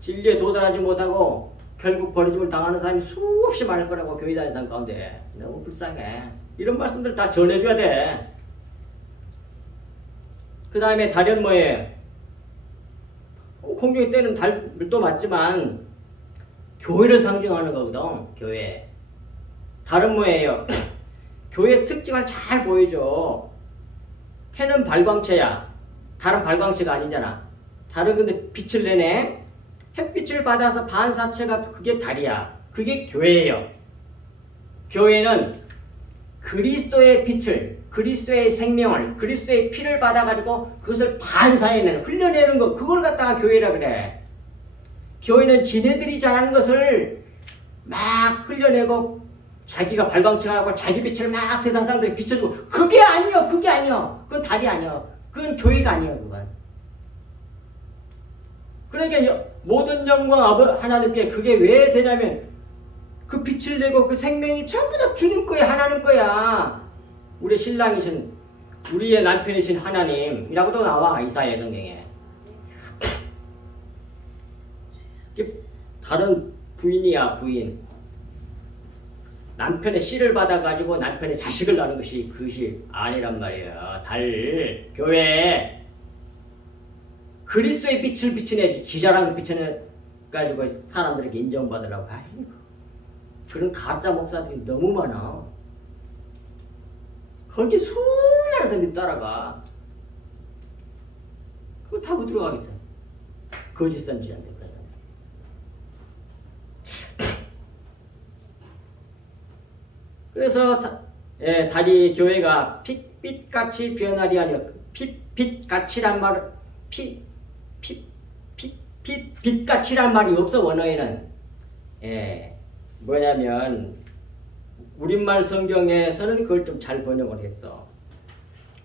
진리에 도달하지 못하고 결국 버려짐을 당하는 사람이 수없이 많을 거라고 교회 다니는 사람 가운데. 너무 불쌍해. 이런 말씀들 다 전해줘야 돼. 그 다음에 달은 뭐예요? 공중에 뜨는 달도 맞지만 교회를 상징하는 거거든. 교회. 달은 뭐예요? 교회의 특징을 잘 보여줘. 해는 발광체야. 달은 발광체가 아니잖아. 달은 근데 빛을 내네. 햇빛을 받아서 반사체가 그게 달이야. 그게 교회예요. 교회는 그리스도의 빛을, 그리스도의 생명을, 그리스도의 피를 받아가지고 그것을 반사해내는, 흘려내는 거, 그걸 갖다가 교회라 그래. 교회는 지네들이 잘하는 것을 막 흘려내고 자기가 발광체가 하고 자기 빛을 막 세상 사람들이 비춰주고, 그게 아니요, 그게 아니요. 그건 달이 아니요. 그건 교회가 아니요, 그건. 그러니까 모든 영광 하나님께 그게 왜 되냐면 그 빛을 내고 그 생명이 전부 다 주님 거야, 하나님 거야. 우리 신랑이신, 우리의 남편이신 하나님이라고도 나와, 이사야 성경에. 다른 부인이야, 부인. 남편의 씨를 받아가지고 남편의 자식을 낳는 그것이 아니란 말이에요. 달, 교회. 그리스도의 빛을 비춰내지, 지자랑을 비춰내가지고 사람들에게 인정받으려고. 아이고, 그런 가짜 목사들이 너무 많아. 거기 수많은 사람들이 따라가. 그거 다 못 들어가겠어. 거짓 선지자한테. 그래서 달이 교회가 빛같이 변하리 하려. 빛같이란 말, 빛같이란 말이 없어, 원어에는. 뭐냐면 우리말 성경에서는 그걸 좀 잘 번역을 했어.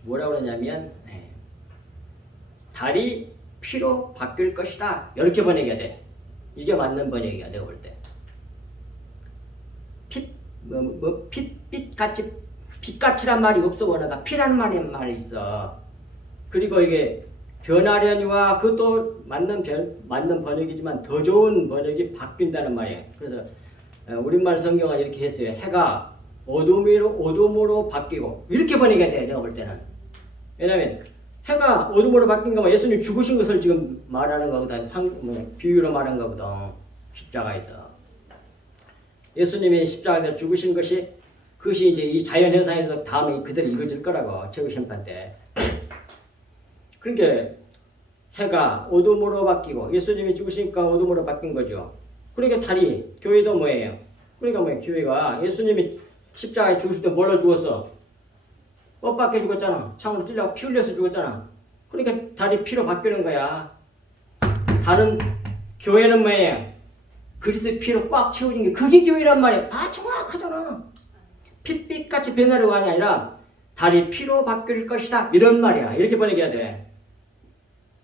뭐라고 그러냐면 달이 피로 바뀔 것이다, 이렇게 번역해야 돼. 이게 맞는 번역이야, 내가 볼 때. 빛같이란 말이 없어, 원어가. 피란 말이 있어. 그리고 이게 변하려니와 그것도 맞는 번역이지만 더 좋은 번역이 바뀐다는 말이에요. 그래서 우리말 성경은 이렇게 했어요. 해가 어둠으로 바뀌고, 이렇게 번역해야 돼, 내가 볼 때는. 왜냐면 해가 어둠으로 바뀐 거면 예수님 죽으신 것을 지금 말하는 거거든. 비유로 말한 거거든, 십자가에서. 예수님이 십자가에서 죽으신 그것이 이제 이 자연 현상에서 다음에 그대로 이루어질 거라고, 최후 심판 때. 그러니까 해가 어둠으로 바뀌고 예수님이 죽으시니까 어둠으로 바뀐 거죠. 그러니까 달이, 교회도 뭐예요? 그러니까 뭐예요? 교회가 예수님이 십자가에 죽으실 때 뭘로 죽었어? 엇박혀 죽었잖아. 창으로 찔려고 피 흘려서 죽었잖아. 그러니까 달이 피로 바뀌는 거야. 다른 교회는 뭐예요? 그리스도의 피로 꽉 채워진 게 그게 교회란 말이야. 정확하잖아. 빛같이 변하려고 하는 게 아니라 달이 피로 바뀔 것이다, 이런 말이야. 이렇게 번역해야 돼.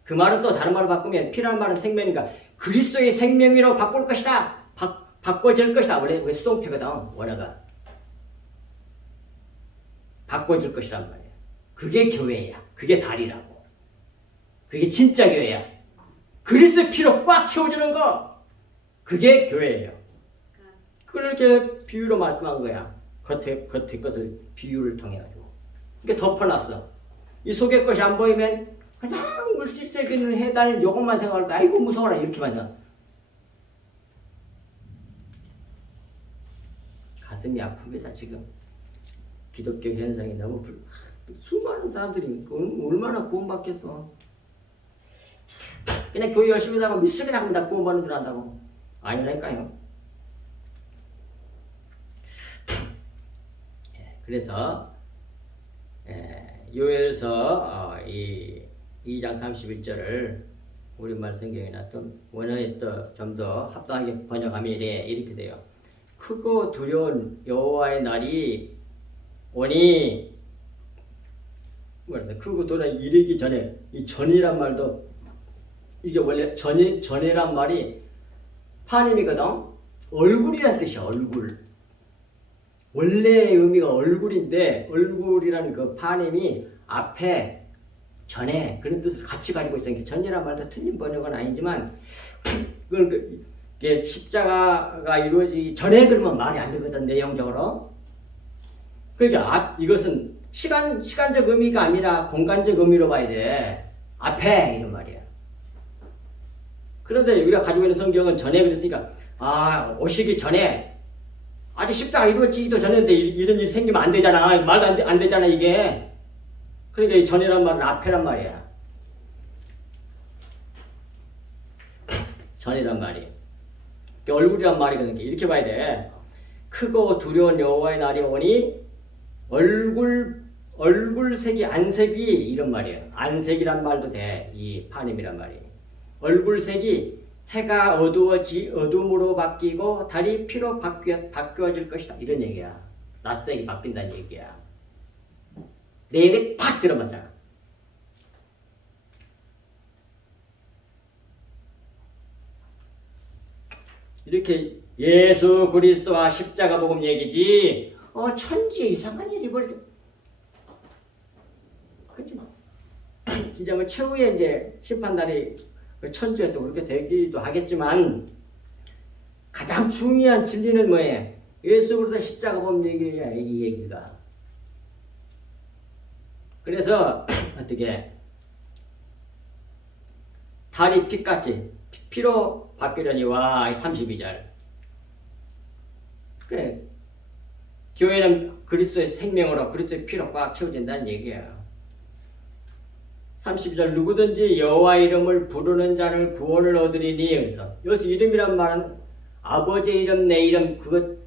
그 말은 또 다른 말로 바꾸면, 피라는 말은 생명이니까 그리스도의 생명으로 바꿀 것이다, 바꿔질 것이다. 원래 수동태거든, 원어가. 바꿔질 것이란 말이야. 그게 교회야. 그게 달이라고. 그게 진짜 교회야. 그리스도의 피로 꽉 채워주는 거, 그게 교회예요. 그렇게 비유로 말씀한 거야. 겉에 것을 비유를 통해 가지고. 그러니까 덮어놨어. 이 속의 것이 안 보이면 그냥 물질적인 해달 요것만 생각하고, 아이고 무서워라, 이렇게만 생각. 가슴이 아픕니다, 지금. 기독교 현상이 너무 수많은 사람들이 얼마나 구원받겠어. 그냥 교회 열심히 하고 믿습니다 합니다. 구원받는 줄 안다고. 아니라니까요. 그래서 요엘서 이 2장 31절을 우리말 성경이나 또 원어에 또 좀 더 합당하게 번역하면 이렇게 돼요. 크고 두려운 여호와의 날이 오니, 크고 두려운 이르기 전에, 이 전이란 말도 이게 원래 전이란 말이 파님이거든. 얼굴이란 뜻이야. 얼굴. 원래의 의미가 얼굴인데 얼굴이라는 그 파님이 앞에 전에 그런 뜻을 같이 가지고 있으니까 전이란 말도 틀린 번역은 아니지만 그게 십자가가 이루어지기 전에 그러면 말이 안 되거든 내용적으로. 그러니까 이것은 시간적 의미가 아니라 공간적 의미로 봐야 돼. 앞에 이런 말이야. 그런데 우리가 가지고 있는 성경은 전에 그랬으니까 오시기 전에 아직 십자가 이루어지기도 전인데 이런 일이 생기면 안 되잖아. 말도 안 되잖아 이게. 그러니까 이 전이란 말은 앞에란 말이야. 전이란 말이. 얼굴이란 말이거든. 이렇게 봐야 돼. 크고 두려운 여호와의 날이 오니 얼굴색이 안색이 이런 말이에요. 안색이란 말도 돼. 이 파님이란 말이. 얼굴색이 해가 어둠으로 바뀌고 달이 피로 바뀌어질 것이다. 이런 얘기야. 낯색이 바뀐다는 얘기야. 내 얘기 탁 들어봤잖아. 이렇게 예수 그리스도와 십자가 복음 얘기지. 천지에 이상한 일이 벌어져. 그렇지. 진짜 뭐 최후의 이제 심판날이 천지에 또 그렇게 되기도 하겠지만 가장 중요한 진리는 뭐예요? 예수 그리스도 십자가 복음 얘기야. 이 얘기가. 그래서 어떻게 달이 빛같이 피로 바뀌려니와 32절. 그래. 교회는 그리스도의 생명으로 그리스도의 피로 꽉 채워진다는 얘기예요. 32절 누구든지 여호와 이름을 부르는 자는 구원을 얻으리니. 그래서 여기서 이름이란 말은 아버지의 이름, 내 이름, 그것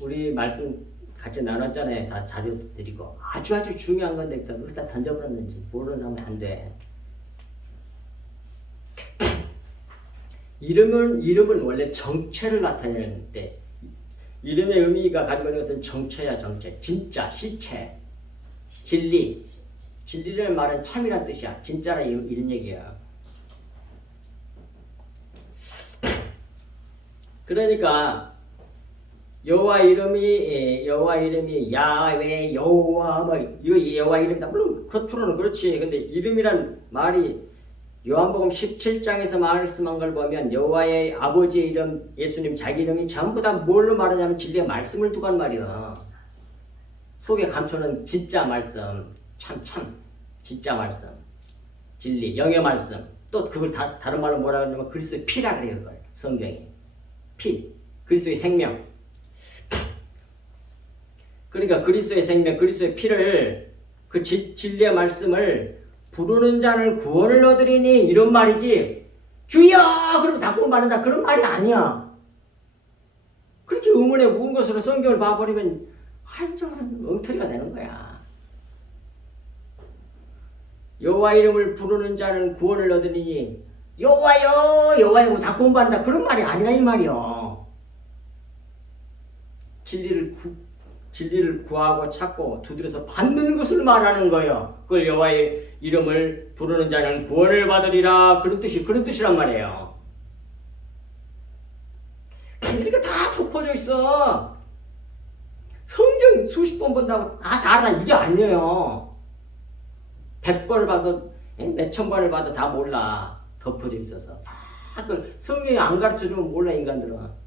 우리 말씀 같이 나눴잖아요. 다 자료 드리고 아주 중요한 건데 그다 던져버렸는지 모르는 사람은 안 돼. 이름은 원래 정체를 나타내는데 이름의 의미가 가지고 있는 것은 정체야. 정체. 진짜, 실체, 진리. 진리라는 말은 참이란 뜻이야. 진짜라 이런 얘기야. 그러니까 여호와 이름이 야훼 여호와 이거 여호와 이름이다. 물론 겉으로는 그렇지. 근데 이름이란 말이 요한복음 17장에서 말씀한 걸 보면 여호와의 아버지의 이름, 예수님 자기 이름이 전부 다 뭘로 말하냐면 진리의 말씀을 두고 한 말이야. 속에 감춰놓은 진짜 말씀, 참 진짜 말씀, 진리, 영의 말씀. 또 그걸 다른 말로 뭐라 그러냐면 그리스도의 피라 그래요. 그걸 성경이 피, 그리스도의 생명. 그러니까 그리스도의 생명, 그리스도의 피를 그 진리의 말씀을 부르는 자는 구원을 얻으리니 이런 말이지. 주여 그러면 다 구원받는다 그런 말이 아니야. 그렇게 의문에 묵은 것으로 성경을 봐버리면 한쪽은 엉터리가 되는 거야. 여호와 이름을 부르는 자는 구원을 얻으리니 여호와여 여호와여 다 구원받는다 그런 말이 아니라 이 말이요. 진리를 구하고 찾고 두드려서 받는 것을 말하는 거예요. 그걸 여호와의 이름을 부르는 자는 구원을 받으리라 그런 뜻이란 말이에요. 이렇게 다 덮어져 있어. 성경 수십 번 본다고 다 알아. 이게 아니에요. 100번을 봐도 몇천 번을 봐도 다 몰라. 덮어져 있어서 다 그걸 성경이 안 가르쳐주면 몰라. 인간들은.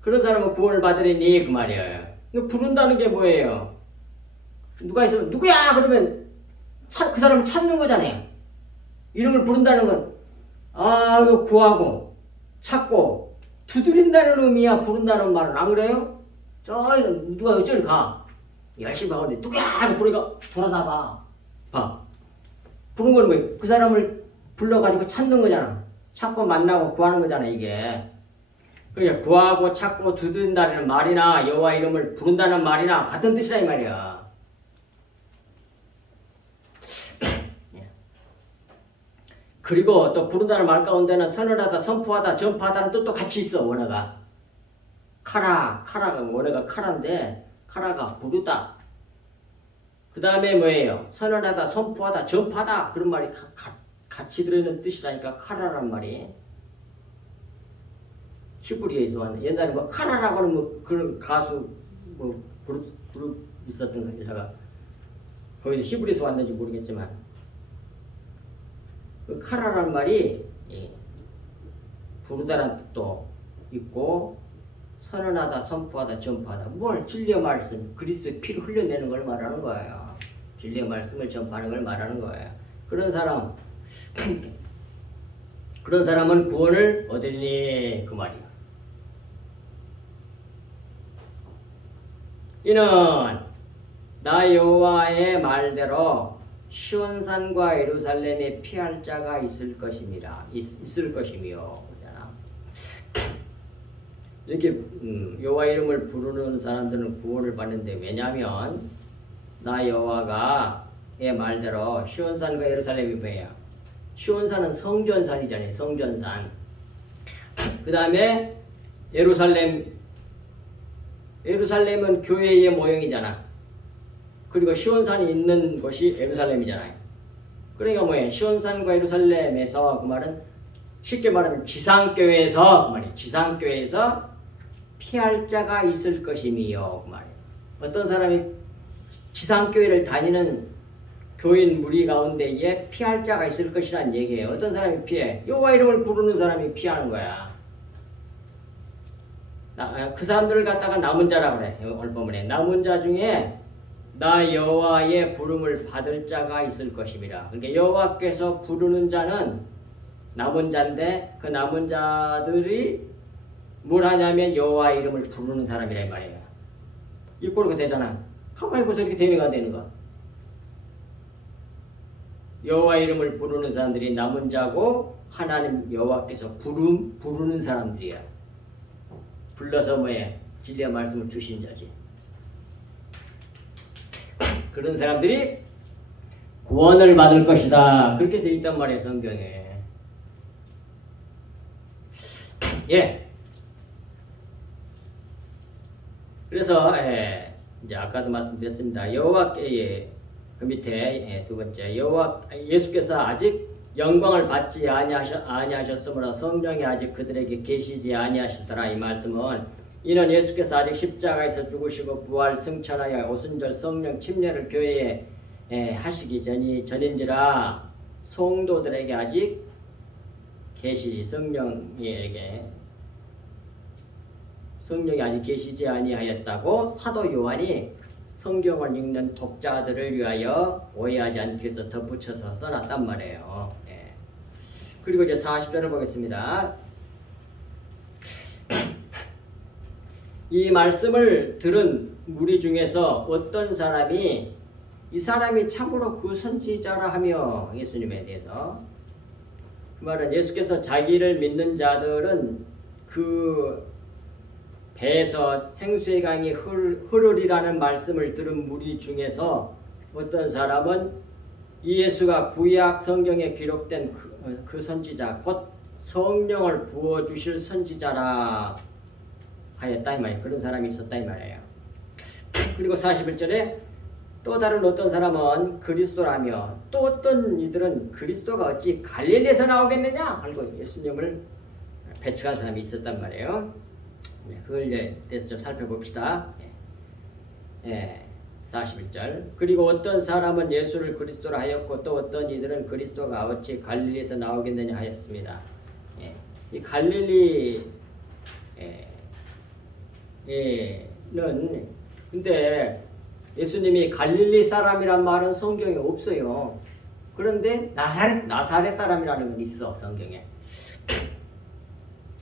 그런 사람은 구원을 받으리니 그 말이에요. 부른다는 게 뭐예요? 누가 있으면 누구야 그러면 그 사람을 찾는 거잖아요. 이름을 부른다는 건 이거 구하고 찾고 두드린다는 의미야. 부른다는 말은 안 그래요? 누가 어쩌리 가 열심히 가는데 누구야 하고 부르니까 돌아다봐. 봐. 부른 건 뭐예요? 그 사람을 불러가지고 찾는 거잖아. 찾고 만나고 구하는 거잖아 이게. 그러니까 구하고 찾고 두드린다는 말이나 여호와 이름을 부른다는 말이나 같은 뜻이라 이 말이야. 그리고 또 부른다는 말 가운데는 선언하다, 선포하다, 전파하다는 뜻도 같이 있어. 원어가 카라가 원어가 카라인데 카라가 부르다. 그 다음에 뭐예요? 선언하다, 선포하다, 전파하다 그런 말이 같이 들어있는 뜻이라니까 카라란 말이. 히브리어에서 왔네. 옛날에 뭐 카라라고 하는 뭐 그런 가수 뭐 그룹 있었던 회사가 거기서 히브리에서 왔는지 모르겠지만 그 카라라는 말이 부르다라는 뜻도 있고 선언하다, 선포하다, 전파하다 뭘 진리의 말씀 그리스도의 피를 흘려내는 걸 말하는 거예요. 진리의 말씀을 전파하는 걸 말하는 거예요. 그런 사람은 구원을 얻으니 그 말이야. 이는 나 여호와의 말대로 시온산과 예루살렘에 피할 자가 있을 것임이라 있을 것이며 이렇게 여호와 이름을 부르는 사람들은 구원을 받는데 왜냐하면 나 여호와가의 말대로 시온산과 예루살렘이 뭐예요? 시온산은 성전산이잖아요. 성전산. 그 다음에 예루살렘은 교회의 모형이잖아. 그리고 시온산이 있는 곳이 예루살렘이잖아요. 그러니까 뭐예요? 시온산과 예루살렘에서 그 말은 쉽게 말하면 지상교회에서 그 말이에요. 지상교회에서 피할 자가 있을 것임이요 그 말이에요. 어떤 사람이 지상교회를 다니는 교인 무리 가운데에 피할 자가 있을 것이라는 얘기예요. 어떤 사람이 피해? 여호와 이름을 부르는 사람이 피하는 거야. 그 사람들을 갖다가 남은 자라고 그래. 오늘 본문에 남은 자 중에 나 여호와의 부름을 받을 자가 있을 것임이라. 그러니까 여호와께서 부르는 자는 남은 자인데 그 남은 자들이 뭘 하냐면 여호와 이름을 부르는 사람이란 말이에요. 이 꼴이 되잖아. 가만히 보세요. 이렇게 되는 거. 여호와 이름을 부르는 사람들이 남은 자고 하나님 여호와께서 부르는 사람들이야. 불러서 뭐해? 진리의 말씀을 주신 자지. 그런 사람들이 구원을 받을 것이다. 그렇게 되어 있단 말이에요. 성경에. 예. 그래서 이제 아까도 말씀드렸습니다. 여호와께 그 밑에 두 번째 예수께서 아직 영광을 받지 아니하셨으므로 성령이 아직 그들에게 계시지 아니하시더라. 이 말씀은 이는 예수께서 아직 십자가에서 죽으시고 부활 승천하여 오순절 성령 침례를 교회에 하시기 전인지라 성도들에게 아직 계시지 성령이 아직 계시지 아니하였다고 사도 요한이 성경을 읽는 독자들을 위하여 오해하지 않기 위해서 덧붙여서 써놨단 말이에요. 그리고 이제 40절을 보겠습니다. 이 말씀을 들은 무리 중에서 어떤 사람이 이 사람이 참으로 그 선지자라 하며 예수님에 대해서 그 말은 예수께서 자기를 믿는 자들은 그 배에서 생수의 강이 흐르리라는 말씀을 들은 무리 중에서 어떤 사람은 이 예수가 구약 성경에 기록된 그 선지자 곧 성령을 부어주실 선지자라 하였다 이 말이에요. 그런 사람이 있었다 이 말이에요. 그리고 41절에 또 다른 어떤 사람은 그리스도라며 또 어떤 이들은 그리스도가 어찌 갈릴리에서 나오겠느냐 하고 예수님을 배척한 사람이 있었단 말이에요. 그걸 대해서 좀 살펴봅시다. 41절 그리고 어떤 사람은 예수를 그리스도라 하였고 또 어떤 이들은 그리스도가 어찌 갈릴리에서 나오겠느냐 하였습니다. 이 갈릴리는 근데 예수님이 갈릴리 사람이란 말은 성경에 없어요. 그런데 나사렛 사람이라는 건 있어 성경에.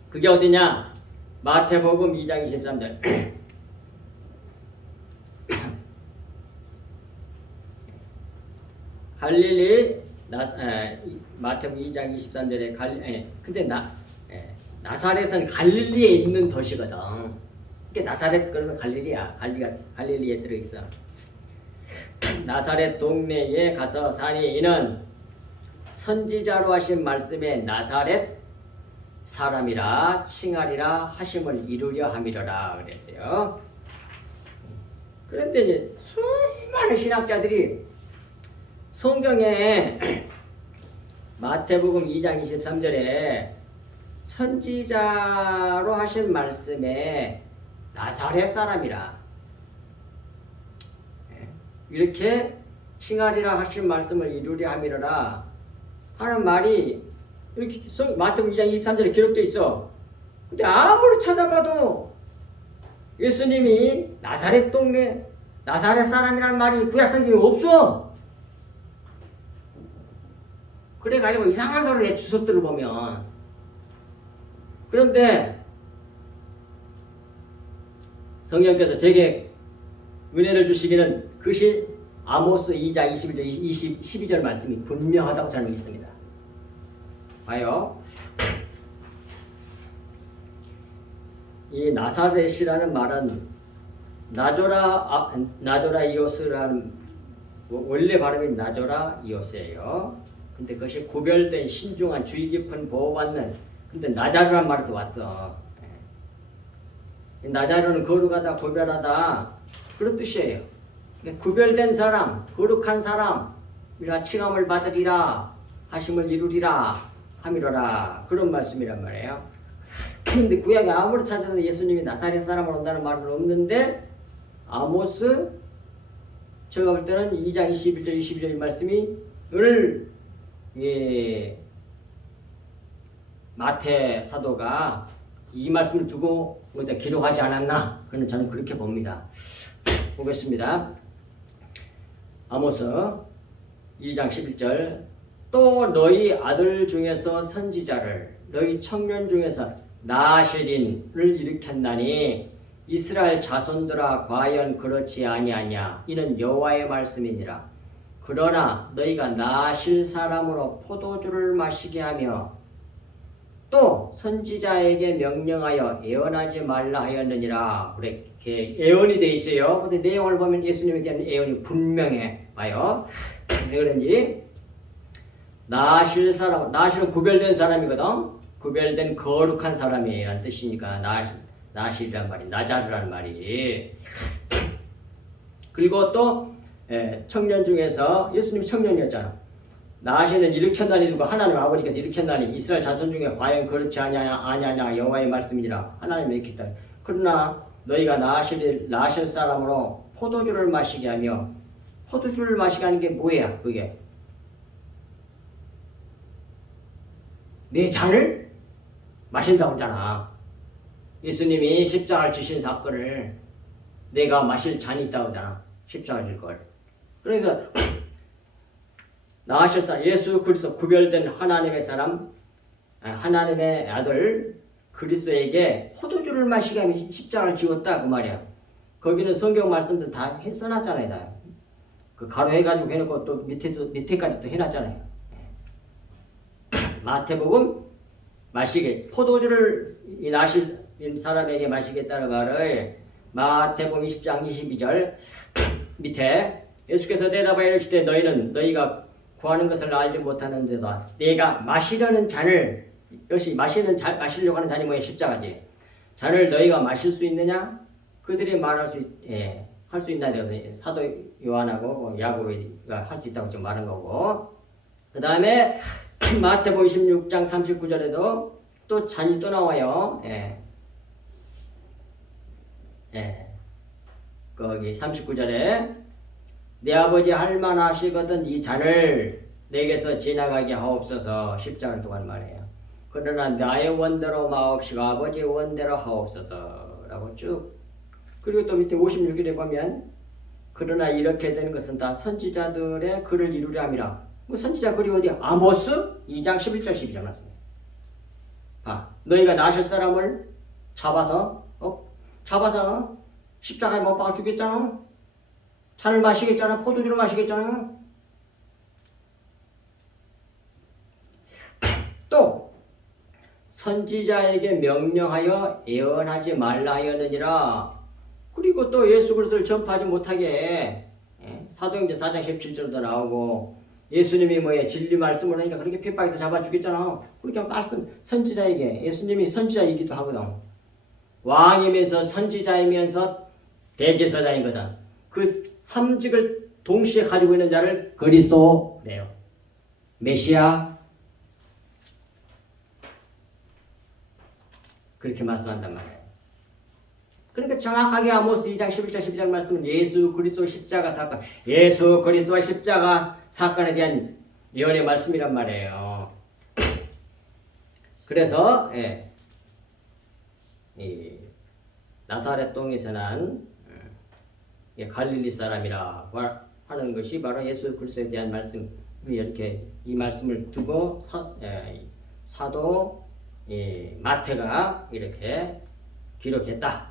그게 어디냐? 마태복음 2장 23절 갈릴리 마태복음 2장 23절에 근데 나사렛은 갈릴리에 있는 도시거든. 그러니까 나사렛 그러면 갈릴리야. 갈릴리에 들어있어. 나사렛 동네에 가서 사니 이는 선지자로 하신 말씀에 나사렛 사람이라 칭하리라 하심을 이루려 함이로라 그랬어요. 그런데 이제 수많은 신학자들이 성경에 마태복음 2장 23절에 선지자로 하신 말씀에 나사렛 사람이라 이렇게 칭하리라 하신 말씀을 이루려 함이로라 하는 말이 여기 마태복음 2장 23절에 기록되어 있어. 근데 아무리 찾아봐도 예수님이 나사렛 동네 나사렛 사람이라는 말이 구약성경에 없어. 그래가지고 이상한 소리를 해 주석들을 보면. 그런데 성령께서 제게 은혜를 주시기는 그것이 아모스 2장 21절 12절 말씀이 분명하다고 저는 믿습니다. 봐요. 이 나사렛이라는 말은 나조라 이오스라는 원래 발음이 나조라 이오스예요. 근데 그것이 구별된 신중한 주의 깊은 보호받는 근데 나자르란 말에서 왔어. 나자르는 거룩하다 구별하다 그런 뜻이에요. 구별된 사람 거룩한 사람이라 칭함을 받으리라 하심을 이루리라 함이로라 그런 말씀이란 말이에요. 근데 구약에 아무리 찾아도 예수님이 나사렛 사람으로 온다는 말은 없는데 아모스 제가 볼 때는 2장 21절 22절 말씀이 오늘 마태 사도가 이 말씀을 두고 기록하지 않았나 그는 저는 그렇게 봅니다. 보겠습니다. 아모스 2장 11절 또 너희 아들 중에서 선지자를 너희 청년 중에서 나실인을 일으켰나니 이스라엘 자손들아 과연 그렇지 아니하냐 이는 여호와의 말씀이니라. 그러나 너희가 나실 사람으로 포도주를 마시게 하며 또 선지자에게 명령하여 애언하지 말라 하였느니라. 그렇게 애언이 돼 있어요. 근데 내용을 보면 예수님에 대한 애언이 분명해 봐요. 왜 그런지 나실 사람, 나실은 구별된 사람이거든. 구별된 거룩한 사람이라는 뜻이니까 나실이란 말이 나자르란 말이. 그리고 또 청년 중에서 예수님이 청년이었잖아. 나시는 일으켰나니 누가 하나님 아버지께서 일으켰나니 이스라엘 자손 중에 과연 그렇지 아냐냐 여호와의 말씀이니라. 하나님이 일으켰다. 그러나 너희가 나실 사람으로 포도주를 마시게 하며 포도주를 마시게 하는 게 뭐야 그게? 내 잔을 마신다고 하잖아. 예수님이 십자가를 지신 사건을 내가 마실 잔이 있다고 하잖아. 십자가를 질 걸. 그래서 나실 사람 예수 그리스도 구별된 하나님의 사람 하나님의 아들 그리스도에게 포도주를 마시게 하면 십자가를 지었다 그 말이야. 거기는 성경 말씀도 다 써놨잖아요. 다. 그 가로 해가지고 해놓고 또 밑에까지 또 해놨잖아요. 마태복음 마시게 포도주를 이 나실 사람에게 마시겠다는 말을 마태복음 20장 22절 밑에 예수께서 대답하여 이르시되 너희가 구하는 것을 알지 못하는데도 내가 마시려는 잔을 역시 마시려고 하는 잔이 뭐야? 십자가지. 잔을 너희가 마실 수 있느냐? 그들이 말할 할 수 있나? 사도 요한하고 야고보가 할 수 있다고 지금 말한 거고. 그 다음에 마태복음 26장 39절에도 또 잔이 또 나와요. 거기 39절에 내 아버지 할만하시거든 이 잔을 내게서 지나가게 하옵소서. 십자가를 동안 말해요. 그러나 나의 원대로 마옵시고 아버지의 원대로 하옵소서 라고 쭉. 그리고 또 밑에 56절에 보면 그러나 이렇게 된 것은 다 선지자들의 글을 이루려 함이라. 뭐 선지자 글이 어디야? 아모스 2장 11절 12절 말씀이에요. 봐, 너희가 나실 사람을 잡아서 십자가에 못 박아 죽였잖아. 잔을 마시겠잖아. 포도주를 마시겠잖아. 또 선지자에게 명령하여 애언하지 말라 하였느니라. 그리고 또 예수 그리스도를 전파하지 못하게 사도행전 4장 17절도 나오고 예수님이 뭐예요? 진리 말씀을 하니까 그렇게 핍박해서 잡아 죽였잖아. 그렇게 말씀 선지자에게 예수님이 선지자이기도 하거든. 왕이면서 선지자이면서 대제사장이거든. 그 삼직을 동시에 가지고 있는 자를 그리스도래요. 메시아 그렇게 말씀한단 말이에요. 그러니까 정확하게 아모스 2장 11절 12절 말씀은 예수 그리스도 십자가 사건, 예수 그리스도의 십자가 사건에 대한 예언의 말씀이란 말이에요. 그래서 이 나사렛 동에서 난 갈릴리 사람이라 하는 것이 바로 예수 그리스도에 대한 말씀. 이렇게 이 말씀을 두고 사도 마태가 이렇게 기록했다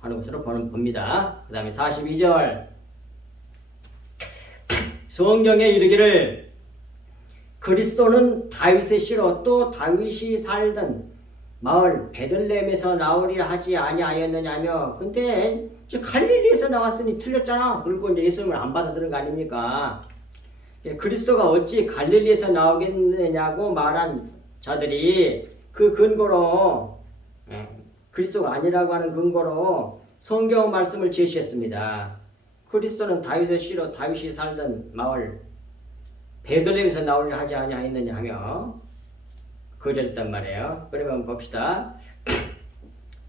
하는 것으로 봅니다. 그 다음에 42절 성경에 이르기를 그리스도는 다윗의 씨로 또 다윗이 살던 마을 베들레헴에서 나오리라 하지 아니하였느냐며. 근데 갈릴리에서 나왔으니 틀렸잖아. 그리고 이제 예수님을 안 받아들은 거 아닙니까? 그리스도가 어찌 갈릴리에서 나오겠느냐고 말한 자들이 그 근거로 그리스도가 아니라고 하는 근거로 성경 말씀을 제시했습니다. 그리스도는 다윗의 씨로 다윗이 살던 마을 베들레헴에서 나오리라 하지 아니하였느냐 하며 거절했단 말이에요. 그러면 봅시다.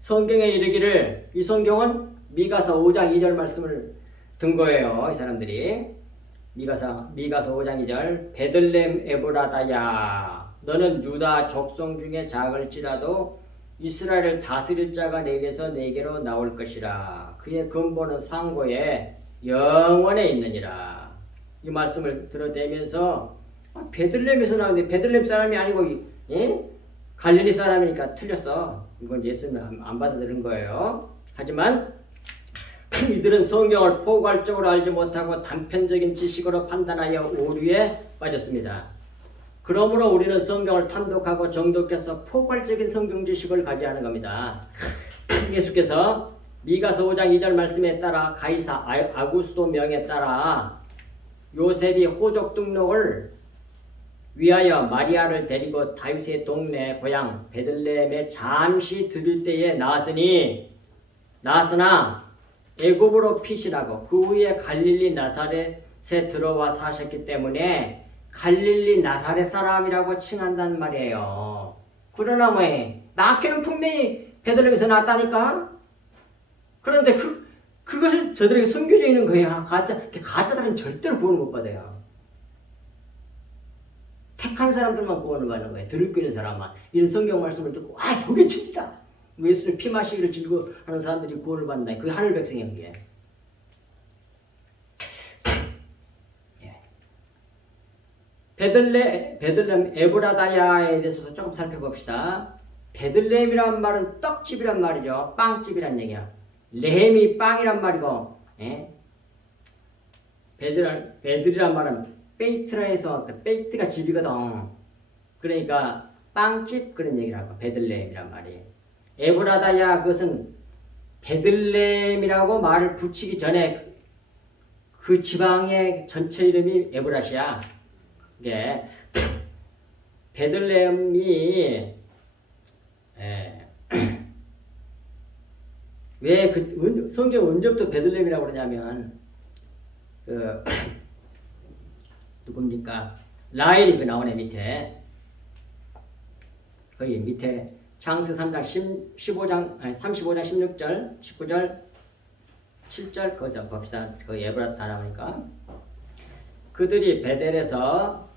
성경에 이르기를, 이 성경은 미가서 5장 2절 말씀을 든 거예요. 이 사람들이 미가서 5장 2절 베들레헴 에브라다야 너는 유다 족속 중에 작을지라도 이스라엘을 다스릴 자가 내게서 내게로 나올 것이라. 그의 근본은 상고에 영원에 있느니라. 이 말씀을 들어대면서 베들레헴에서 나오는데 베들레헴 사람이 아니고 갈릴리 사람이니까 틀렸어. 이건 예수님 안 받아들인 거예요. 하지만 이들은 성경을 포괄적으로 알지 못하고 단편적인 지식으로 판단하여 오류에 빠졌습니다. 그러므로 우리는 성경을 탐독하고 정독해서 포괄적인 성경 지식을 가져야 하는 겁니다. 예수께서 미가서 5장 2절 말씀에 따라 가이사 아구스도 명에 따라 요셉이 호적 등록을 위하여 마리아를 데리고 다윗의 동네 고향 베들레헴에 잠시 들을 때에 나았으나 애굽으로 피신하고 그 후에 갈릴리 나사렛에 들어와 사셨기 때문에 갈릴리 나사렛 사람이라고 칭한단 말이에요. 그러나 뭐해? 낳기는 분명히 베들레헴에서 낳았다니까. 그런데 그것을 저들에게 숨겨져 있는 거예요. 가짜들은 절대로 구원을 못 받아요. 택한 사람들만 구원을 받는 거예요. 들을 끄는 사람만. 이런 성경 말씀을 듣고 저게 진짜 예수님 피 마시기를 즐거워하는 사람들이 구원을 받는다. 그게 하늘 백성이에요. 그게. 베들레헴 에브라다야에 대해서도 조금 살펴봅시다. 베들레헴이란 말은 떡집이란 말이죠. 빵집이란 얘기야. 레헴이 빵이란 말이고, 베들이란 말은 베이트라에서 베이트가 집이거든. 그러니까 빵집 그런 얘기를 하고 베들레헴이란 말이. 에브라다야 그것은 베들레헴이라고 말을 붙이기 전에 그 지방의 전체 이름이 에브라시야. 이게 베들레헴이 왜 성경 언제부터 베들레헴이라고 그러냐면 누굽니까? 라헬이 나오네 밑에. 거기 밑에 창세 3장 35장 16절 19절 7절 거기서 봅시다. 그 에브라타 나오니까 그들이 베델에서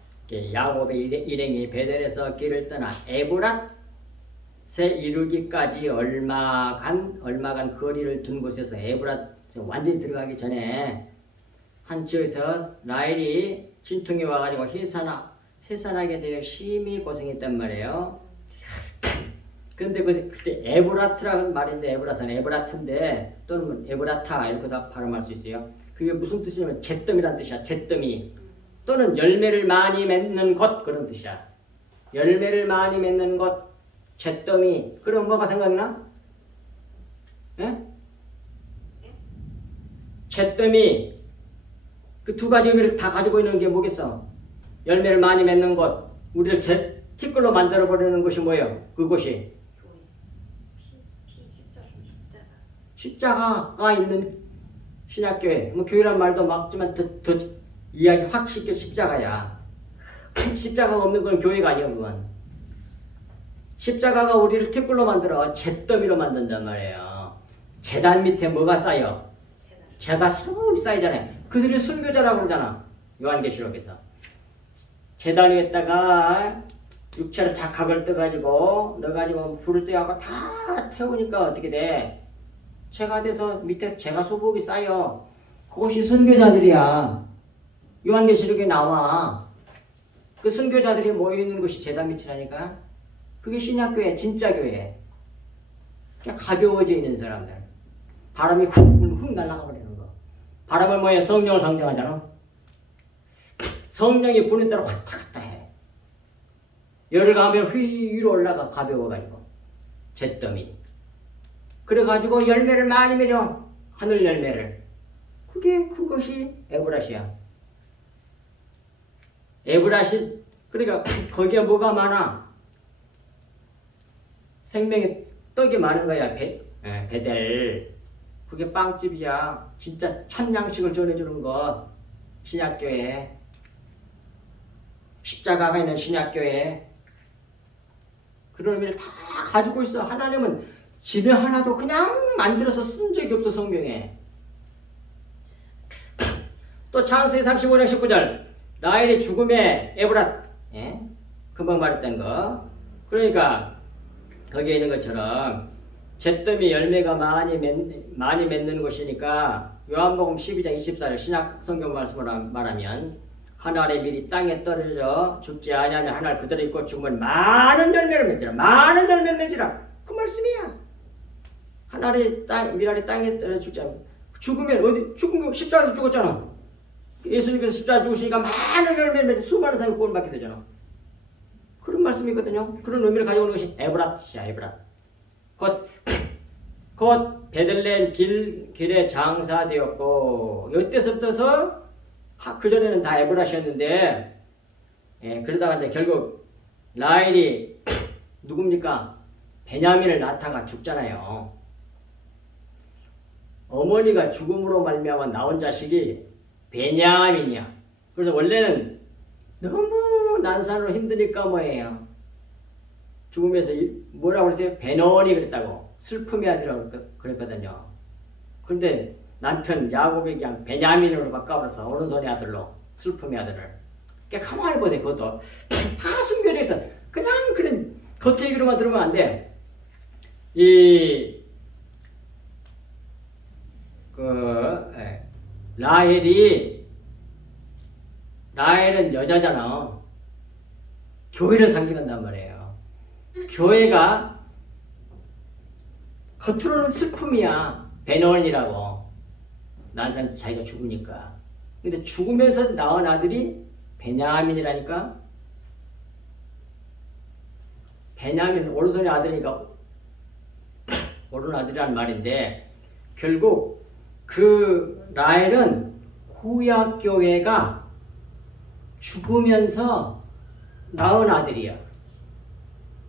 야곱의 일행이 베델에서 길을 떠나 에브랏에 이르기까지 얼마간 거리를 둔 곳에서 에브랏 완전히 들어가기 전에 한 지역에서 라헬이 진통이 와가지고 해산하게 되어 심히 고생했단 말이에요. 그런데 그때 에브라트라는 말인데 에브라트는 에브라트인데 또는 에브라타 이렇게 다 발음할 수 있어요. 그게 무슨 뜻이냐면 잿더미란 뜻이야. 잿더미 또는 열매를 많이 맺는 것 그런 뜻이야. 열매를 많이 맺는 것 잿더미. 그럼 뭐가 생각나? 잿더미 그 두 가지 의미를 다 가지고 있는 게 뭐겠어? 열매를 많이 맺는 곳, 우리를 티끌로 만들어버리는 곳이 뭐예요? 그곳이 십자가가 있는 신약교회. 뭐 교회란 말도 막지만 더 이야기 확 쉽게 십자가야. 십자가가 없는 건 교회가 아니야. 그건 십자가가 우리를 티끌로 만들어 잿더미로 만든단 말이에요. 제단 밑에 뭐가 쌓여? 재가 쑥 쌓이잖아요. 그들이 순교자라고 그러잖아. 요한계시록에서 제단 위에다가 육체를 작학을 떠가지고 넣어가지고 불을 떼하고 다 태우니까 어떻게 돼? 재가 돼서 밑에 재가 소복이 쌓여. 그것이 순교자들이야. 요한계시록에 나와. 그 순교자들이 모여있는 곳이 제단 밑이라니까. 그게 신약교회, 진짜 교회. 그냥 가벼워져 있는 사람들. 바람이 훅 날아가 버리는 거. 바람은 뭐야? 성령을 상징하잖아. 성령이 부는 대로 왔다 갔다 해. 열을 가하면 위로 올라가. 가벼워가지고. 잿더미. 그래가지고 열매를 많이 맺어. 하늘 열매를. 그것이 에브라시야. 에브라시. 그러니까 거기에 뭐가 많아? 생명의 떡이 많은 거야. 베델. 그게 빵집이야. 진짜 참 양식을 전해주는 것. 신약교회. 십자가가 있는 신약교회. 그런 의미를 다 가지고 있어. 하나님은 집에 하나도 그냥 만들어서 쓴 적이 없어. 성경에. 또 창세기 35장 19절 라헬이 죽음의 에브랏. 예? 금방 말했던 거. 그러니까 거기에 있는 것처럼 잿더미 열매가 많이 맺는 곳이니까 요한복음 12장 24절 신약 성경 말씀으로 말하면 하늘의 밀이 땅에 떨어져 죽지 아니하면 하늘 그대로 있고 죽으면 많은 열매를 맺으라. 많은 열매를 맺으라. 그 말씀이야. 하늘의 밀알이 땅에 떨어져 죽지 않으면 죽으면 어디? 죽은 거 십자가에서 죽었잖아. 예수님께서 십자가 죽으시니까 많은 열매를 맺고 수많은 사람이 구원받게 되잖아. 그런 말씀이거든요. 그런 의미를 가지고 오는 것이 에브랏이야. 에브랏. 곧 베들레헴 길에 장사되었고 이때서부터 그전에는 다 에브랏이었는데 그러다가 이제 결국 라헬이 누굽니까? 베냐민을 낳다가 죽잖아요. 어머니가 죽음으로 말미암아 나온 자식이 베냐민이야. 그래서 원래는 너무 난산으로 힘드니까 뭐예요? 죽음에서 뭐라고 그랬어요? 베노니 그랬다고. 슬픔의 아들이라고 그랬거든요. 그런데 남편 야곱이 그냥 베냐민으로 바꿔버려서 오른손의 아들로 슬픔의 아들을. 그러니까 가만히 보세요. 그것도 다 숨겨져 있어. 그냥 그런 겉에 얘기로만 들으면 안 돼. 라헬은 여자잖아. 교회를 상징한단 말이에요. 교회가 겉으로는 슬픔이야. 베노니라고. 난산에서 자기가 죽으니까. 근데 죽으면서 낳은 아들이 베냐민이라니까. 베냐민 오른손의 아들이니까 오른 아들이라는 말인데 결국 그 라헬은 구약교회가 죽으면서 낳은 아들이야.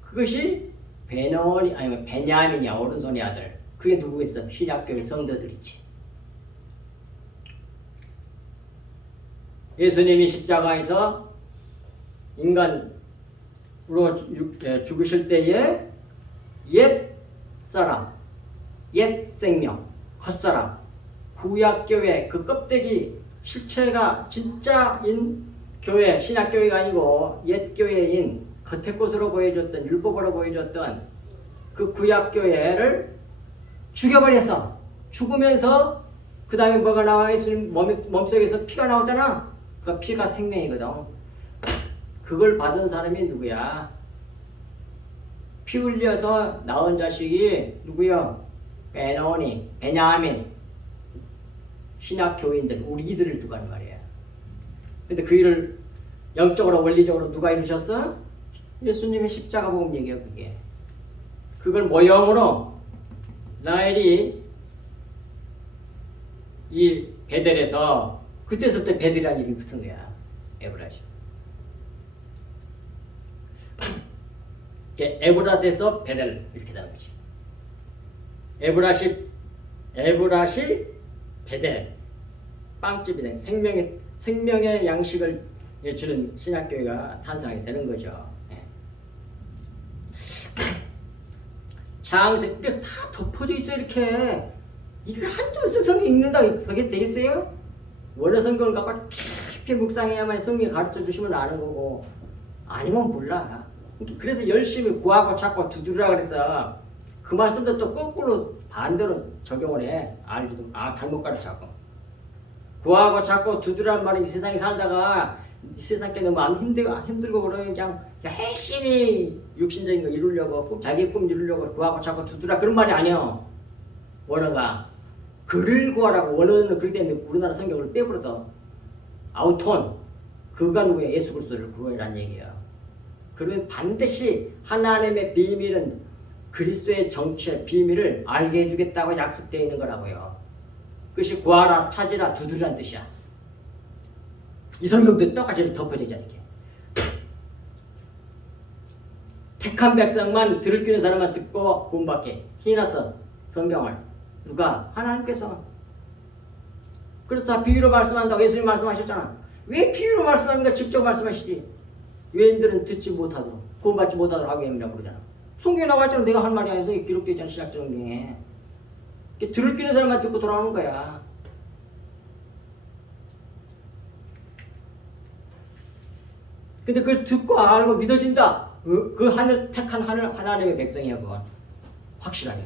그것이 베노니 아니면 베냐민이야. 오른손의 아들. 그게 누구겠어? 신약교회 성도들이지. 예수님이 십자가에서 인간으로 죽으실 때에 옛 사람, 옛 생명, 겉사람, 구약교회 그 껍데기 실체가 진짜인 교회, 신약교회가 아니고 옛교회인 겉의 꽃으로 보여줬던 율법으로 보여줬던 그 구약교회를 죽여버려서 죽으면서 그 다음에 뭐가 나와? 예수님 몸속에서 피가 나오잖아. 그 피가 생명이거든. 그걸 받은 사람이 누구야? 피 흘려서 낳은 자식이 누구야? 베노니, 베냐민. 신약교인들, 우리들을 두고 하는 말이야. 근데 그 일을 영적으로 원리적으로 누가 이루셨어? 예수님의 십자가 복음 얘기야. 그게. 그걸 모형으로 라헬이 이 베델에서 그때서부터 베델이라는 이름이 붙은 거야. 에브라시. 에브라데서 베델 이렇게 되는 거지. 에브라시 베델 빵집이 된 생명의 양식을 주는 신약교회가 탄생하게 되는 거죠. 창세 이게 다 덮어져 있어 이렇게. 이거 한두 성경 읽는다고 그게 되겠어요? 원래 성경을 갖고 깊이 묵상해야만 성경이 가르쳐 주시면 아는 거고 아니면 몰라. 그래서 열심히 구하고 찾고 두드리라 그래서 그 말씀도 또 거꾸로 반대로 적용을 해. 알지도 잘못 가르쳐고 구하고 찾고 두드리란 말이 이 세상에 살다가 이 세상 게 너무 힘들고 그러면 그냥 열심히 육신적인 거 이루려고 자기 꿈 이루려고 구하고 찾고 두드리라 그런 말이 아니에요. 원어가 글을 구하라고. 원어는 그렇기 때문에 우리나라 성경을 빼버려서 아우톤 그가 누구야? 예수 그리스도를 구하라는 얘기예요. 그러면 반드시 하나님의 비밀은 그리스도의 정체 비밀을 알게 해주겠다고 약속되어 있는 거라고요. 그것이 구하라 찾으라 두드리라는 뜻이야. 이 성경도 똑같이 덮어져 있잖아요. 택한 백성만 들을 끼는 사람만 듣고 구원받게 희나서 성경을 누가? 하나님께서. 그래서 다 비유로 말씀한다고 예수님 말씀하셨잖아. 왜 비유로 말씀합니까? 직접 말씀하시지. 외인들은 듣지 못하도록 구원받지 못하도록 하게 합니다 그러잖아. 성경에 나와있잖아. 내가 한 말이 아니어서 기록되어 있잖아. 신약 성경에. 들을 끼는 사람만 듣고 돌아오는 거야. 근데 그걸 듣고 알고 믿어진다. 그 택한 하나님의 백성이야 그건. 확실하게.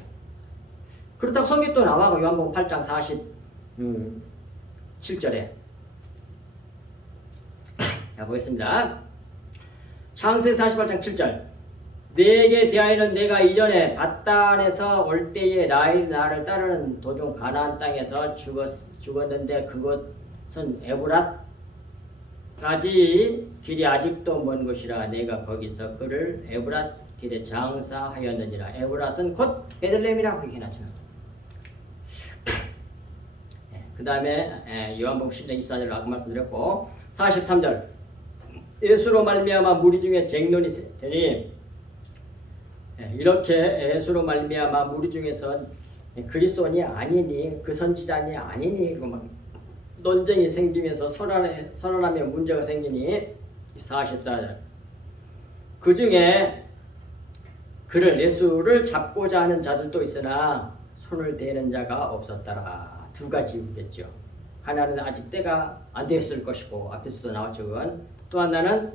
그렇다고 성경 또 나와. 요한복음 8장 47절에. 자 보겠습니다. 창세 48장 7절. 내게 대하여는 내가 이전에 밧단에서 올 때에 나를 따르는 도중 가나안 땅에서 죽었는데 그곳은 에브랏까지 길이 아직도 먼 곳이라 내가 거기서 그를 에브랏 길에 장사하였느니라. 에브랏은 곧 베들레헴이라고 그렇게 해놨잖아. 그 다음에 요한복음 10장 24절을 아까 말씀드렸고 43절. 예수로 말미암아 무리 중에 쟁론이 되니 이렇게 예수로 말미암아 무리 중에서 그리스도니 아니니 그 선지자니 아니니 막 논쟁이 생기면서 선언하며 문제가 생기니 44절. 그 중에 그를 예수를 잡고자 하는 자들도 있으나 손을 대는 자가 없었더라. 두 가지 이유겠죠. 하나는 아직 때가 안 되었을 것이고 앞에서도 나왔죠. 그건. 또 하나는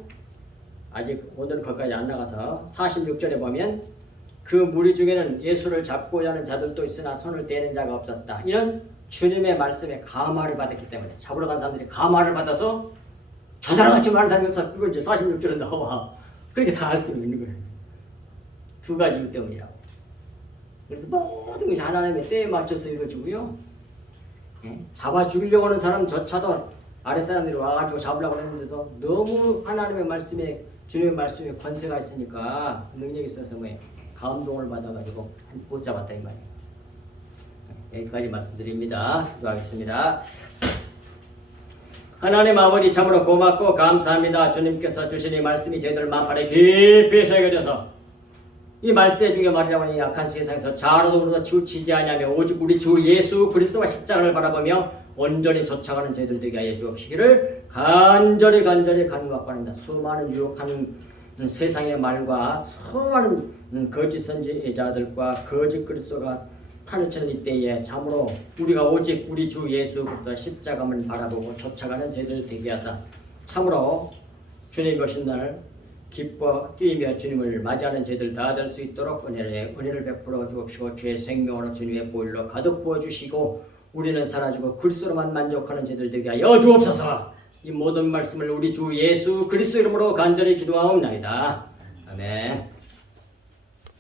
아직 오늘은 거기까지 안 나가서 46절에 보면 그 무리 중에는 예수를 잡고자 하는 자들도 있으나 손을 대는 자가 없었다. 이런 주님의 말씀에 감화를 받았기 때문에 잡으러 간 사람들이 감화를 받아서 저 사람같이 말하는 사람이 없어. 그걸 이제 46절에 나와. 그렇게 다 알 수 있는 거예요. 두 가지 이유 때문이라고. 그래서 모든 것이 하나님의 때에 맞춰서 이루어지고요. 잡아 죽이려고 하는 사람조차도 아랫사람들이 와가지고 잡으려고 했는데도 너무 하나님의 말씀에 주님의 말씀에 권세가 있으니까 능력이 있어서 감동을 받아가지고 못 잡았다 이 말이에요. 여기까지 말씀드립니다. 기도하겠습니다. 하나님 아버지 참으로 고맙고 감사합니다. 주님께서 주신 이 말씀이 저희들 마음판에 깊이 새겨져서 이 말세 중에 말이라고 하니 약한 세상에서 자로도 그러다 치우치지 아니하며 오직 우리 주 예수 그리스도와 십자가를 바라보며 온전히 쫓아가는 저희들 되게 하여 주옵시기를 간절히 간구합니다. 수많은 유혹하는 세상의 말과 수많은 거짓 선지자들과 거짓 그리스도가 판을 치는 이때에 참으로 우리가 오직 우리 주 예수 그리스도와 십자가만 바라보고 쫓아가는 저희들 되게 하사 참으로 주님 오신 날 기뻐 뛰며 주님을 맞이하는 저희들 다 될 수 있도록 은혜를 베풀어 주옵시고 주의 생명으로 주님의 보혈로 가득 부어주시고 우리는 사라지고 그리스도로만 만족하는 저희들 되게 하여 주옵소서. 이 모든 말씀을 우리 주 예수 그리스도 이름으로 간절히 기도하옵나이다. 아멘.